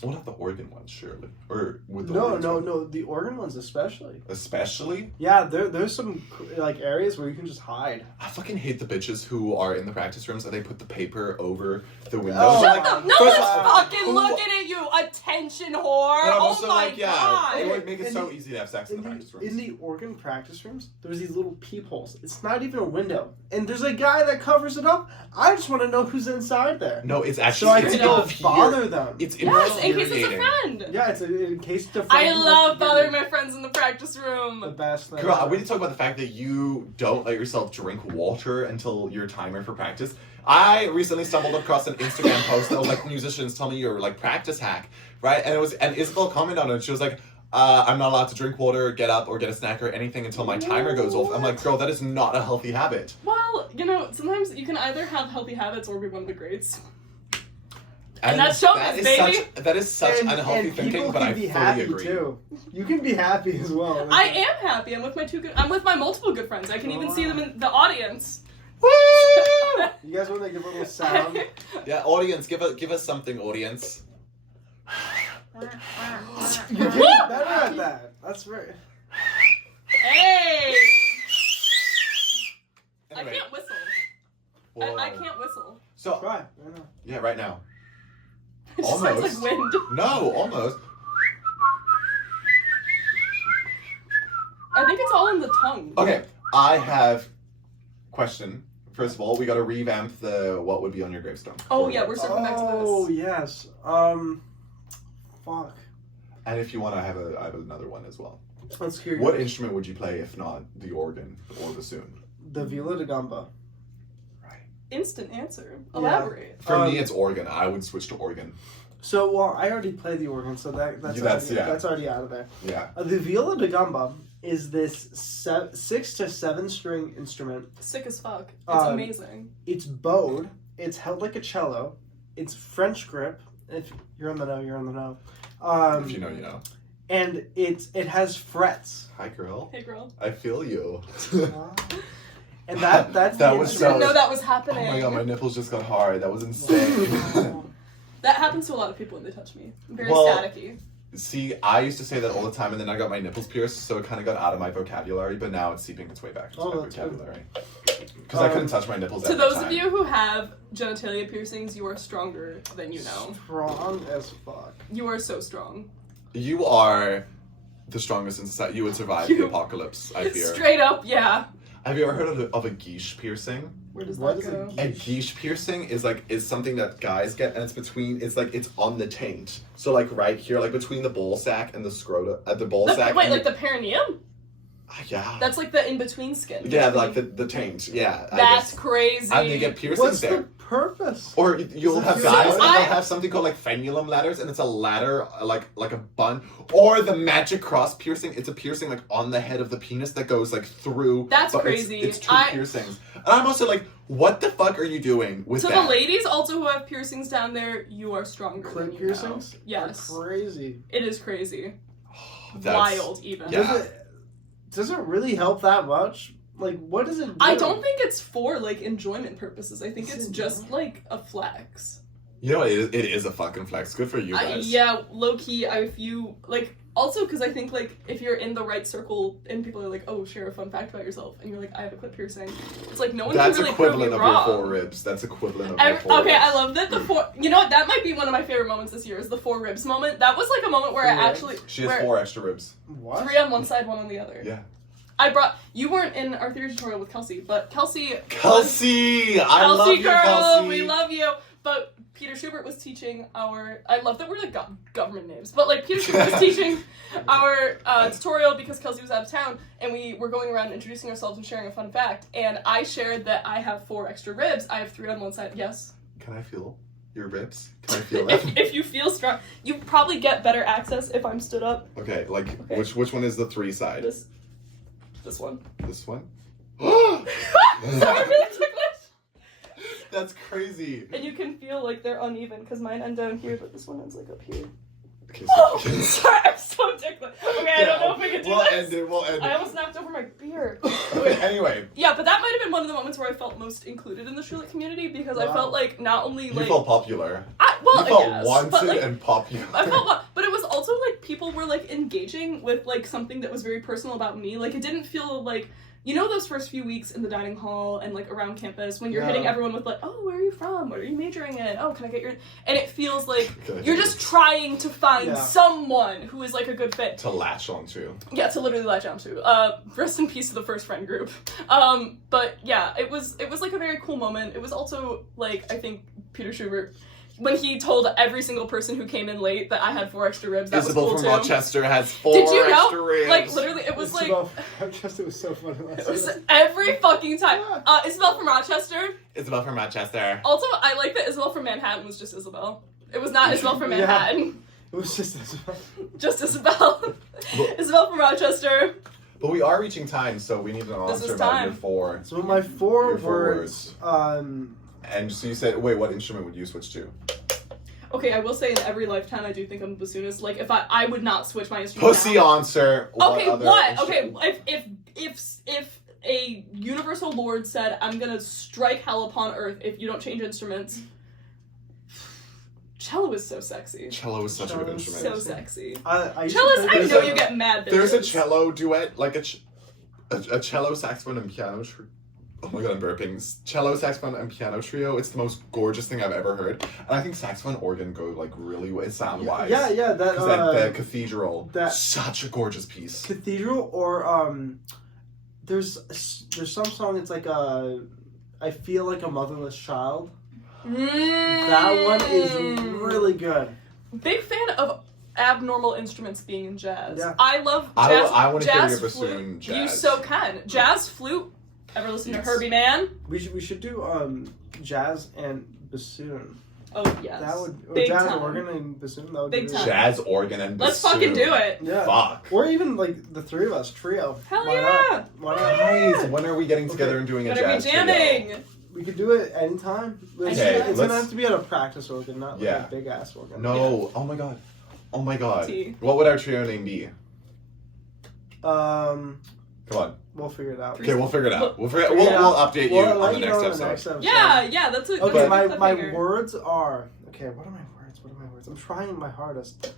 What about the organ ones, surely? Or would the No, organs no, one? no. The organ ones especially. Especially? Yeah, there's some like areas where you can just hide. I fucking hate the bitches who are in the practice rooms and they put the paper over the windows. Oh, I'm Shut like, the- no first one's of all, fucking who- looking at you, attention whore! But I'm Oh also my like, yeah, god! it would make it In so the- easy to have sex in the practice rooms. In the organ practice rooms, there's these little peepholes. It's not even a window, and there's a guy that covers it up. I just want to know who's inside there, No, it's so actually I it's can go infuri- bother them. It's Yes, in case it's a infuriating. friend! Yeah, it's in case the. I friend love wants to bothering get my friends in the practice the room. best thing. Girl, we need to talk about the fact that you don't let yourself drink water until your timer for practice. I recently stumbled across an Instagram post that was like musicians tell me your like practice hack, right? And Isabel commented on it. She was like, I'm not allowed to drink water, get up, or get a snack or anything until my timer goes off. I'm like, girl, that is not a healthy habit. Well, you know, sometimes you can either have healthy habits or be one of the greats. And that's showbiz, baby. That is such and unhealthy people thinking, but can I be fully happy agree. too. You can be happy as well. I am happy. I'm with my multiple good friends. I can even see them in the audience. Woo! You guys want to give a little sound? Yeah, audience, give us something, audience. You're getting better at that. That's right. Hey! Anyway. I can't whistle. Whoa. I can't whistle. So, Try. I know. yeah, right now. It just sounds Almost. like wind. No, almost. I think it's all in the tongue. Okay, I have question. First of all, we gotta revamp the what would be on your gravestone. Oh yeah, we're circling back to this. Oh yes. Fuck. And if you want, I have another one as well. Let's hear. What instrument would you play if not the organ or bassoon? The viola da gamba. Instant answer. Yeah. Elaborate. For me, it's organ. I would switch to organ. So well, I already play the organ, so that's already out of there. Yeah. The viola da gamba is this 6 to 7 string instrument. Sick as fuck. It's Um, amazing. It's bowed. It's held like a cello. It's French grip. If you're in the know, you're in the know. If you know, you know. And it has frets. Hi, girl. Hey girl. I feel you. And that's That the was I so- didn't know that was Oh happening. my god, my nipples just got hard. That was insane. That happens to a lot of people when they touch me. I'm very Well, staticky. See, I used to say that all the time, and then I got my nipples pierced, so it kind of got out of my vocabulary. But now it's seeping its way back into my that's good. vocabulary. Because I couldn't touch my nipples. To at those the time. of you who have genitalia piercings, you are stronger than you know. Strong as fuck. You are so strong. You are the strongest in society. You would survive the apocalypse. I fear. Straight up, yeah. Have you ever heard of a guiche piercing? Where does What that is go? a A guiche piercing is something that guys get, and it's on the taint. So like right here, like between the ball sack and the scrota, the ball sack. Wait, and like the perineum? yeah. That's like the in-between skin. Yeah, like the taint. Yeah. I That's guess. crazy. And they get piercings What's there. the purpose? Or you'll Is it have your- guys So and they'll I- have something called like frenulum ladders, and it's a ladder like a bun. Or the magic cross piercing. It's a piercing like on the head of the penis that goes like through. That's but crazy. It's two piercings. And I'm also like, what the fuck are you doing with To that? the ladies also who have piercings down there, you are stronger than Clit you piercings? know. Yes. Are crazy. It is crazy. That's- Wild, even. Yeah. Does it really help that much? Like, what does it do? I don't think it's for, like, enjoyment purposes. I think Is it's it just, not? like, a flex. You know, it is a fucking flex. Good for you guys. Yeah, low-key, if you, like, also because I think, like, if you're in the right circle and people are like, oh, share a fun fact about yourself, and you're like, I have a clit piercing, it's like, no one That's can really prove equivalent you of wrong. your 4 ribs. That's equivalent of your 4 Okay, ribs. I love that the 4, you know what, that might be one of my favorite moments this year, is the 4 ribs moment. That was, like, a moment where I 4 actually, She has where 4 extra ribs. What? 3 on one side, 1 on the other. Yeah. You weren't in our theory tutorial with Kelsey, but Kelsey Kelsey! I love you, girl, Kelsey! we love you. But Peter Schubert was teaching I love that we're like government names, but like Peter Schubert was teaching our tutorial because Kelsey was out of town, and we were going around introducing ourselves and sharing a fun fact, and I shared that I have 4 extra ribs. I have 3 on one side, yes. Can I feel your ribs? Can I feel them? if you feel strong, you probably get better access if I'm stood up. Okay, like, Okay. which one is the 3 side? This one. This one? Sorry, really ticklish. That's crazy. And you can feel like they're uneven because mine end down here, but this one ends like up here. Okay, Oh, so, sorry, I'm so ticklish. Okay, I don't know if we can do we'll this. end it, we'll end I it. almost knocked over my beer. Okay, anyway, Yeah, but that might have been one of the moments where I felt most included in the Schulich community because I Wow. felt like not only you like felt popular. well, You felt yes, wanted but like and popular. I felt, but it was also like people were like engaging with like something that was very personal about me. Like it didn't feel like, you know, those first few weeks in the dining hall and like around campus when you're Yeah. hitting everyone with like, oh, where are you from? What are you majoring in? Oh, can I get your? And it feels like Can I you're get just trying to find Yeah. someone who is like a good fit. to latch onto. Yeah, to literally latch onto. Rest in peace to the first friend group. But yeah, it was like a very cool moment. It was also like, I think Peter Schubert, when he told every single person who came in late that I had 4 extra ribs, that Isabel was cool from too. Rochester has 4 Did you know? extra ribs. Like literally, it was like Rochester was so funny last it was night. every fucking time. Isabel from Rochester. Isabel from Rochester. Also, I like that Isabel from Manhattan was just Isabel. It was not Isabel from Yeah. Manhattan. It was just as well. Just Isabel. Isabel from Rochester. But we are reaching time, so we need an This answer is about time. your 4. So my 4 Your 4 words, And so you said, wait, what instrument would you switch to? Okay, I will say in every lifetime I do think I'm a bassoonist. Like if I would not switch my instrument. Pussy now. answer. Okay, other what? Okay, instrument? if a universal lord said, I'm gonna strike hell upon earth if you don't change instruments. Cello is so sexy. Cello is such a good Cello is instrument. So sexy. I used to Cellos, play I There's know a- you get mad. There's a bitches. cello duet, like a cello, saxophone, and piano. oh my god, I'm burping. Cello, saxophone, and piano trio. It's the most gorgeous thing I've ever heard. And I think saxophone and organ go like really well sound-wise. Yeah, that The cathedral, that such a gorgeous piece. cathedral, or there's some song that's like I feel like a motherless child. That one is really good. Big fan of abnormal instruments being in jazz. Yeah. I love jazz. I want to hear jazz your bassoon flute. jazz. You so can. Jazz flute. Ever listen Yes. to Herbie Mann? We should do jazz and bassoon. Oh yes. That would Big jazz time. organ and bassoon. That would Big be time. Jazz, organ, and Let's bassoon. fucking do it. Yeah. Fuck. Or even like the three of us, trio. Hell Why yeah. not? Why not? Nice. When are we getting together and doing a Gonna be jazz trio? jamming. We could do it anytime. It's, Okay, it's gonna let's- have to be at a practice organ, not like Yeah. a big ass organ. No. Oh my god. Oh my god. T. What would our trio name be? Um, Come on. we'll figure it out. Okay, we'll figure it out. We'll Yeah. we'll update you We'll on let the you next know episode. Yeah, that's a Okay, that's a my cliffhanger. words are okay. What are my words? What are my words? I'm trying my hardest.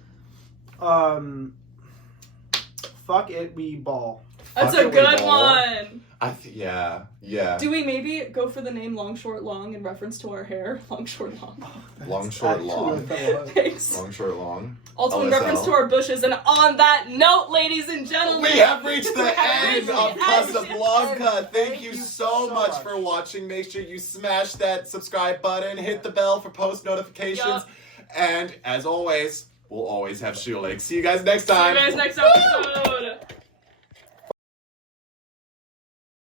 Fuck it, we ball. That's Fuck a it, we good ball. one. Yeah. Do we maybe go for the name Long Short Long in reference to our hair? Long Short Long. Long, short, Actually, long. what that was. Thanks. Long, short, long. Also in LSL. reference to our bushes. And on that note, ladies and gentlemen, We have reached the we have end reached of the Casablanca. Thank you so so much much. for watching. Make sure you smash that subscribe button, hit the bell for post notifications, Yup. and as always, we'll always have Schulich. See you guys next See you time. guys next episode.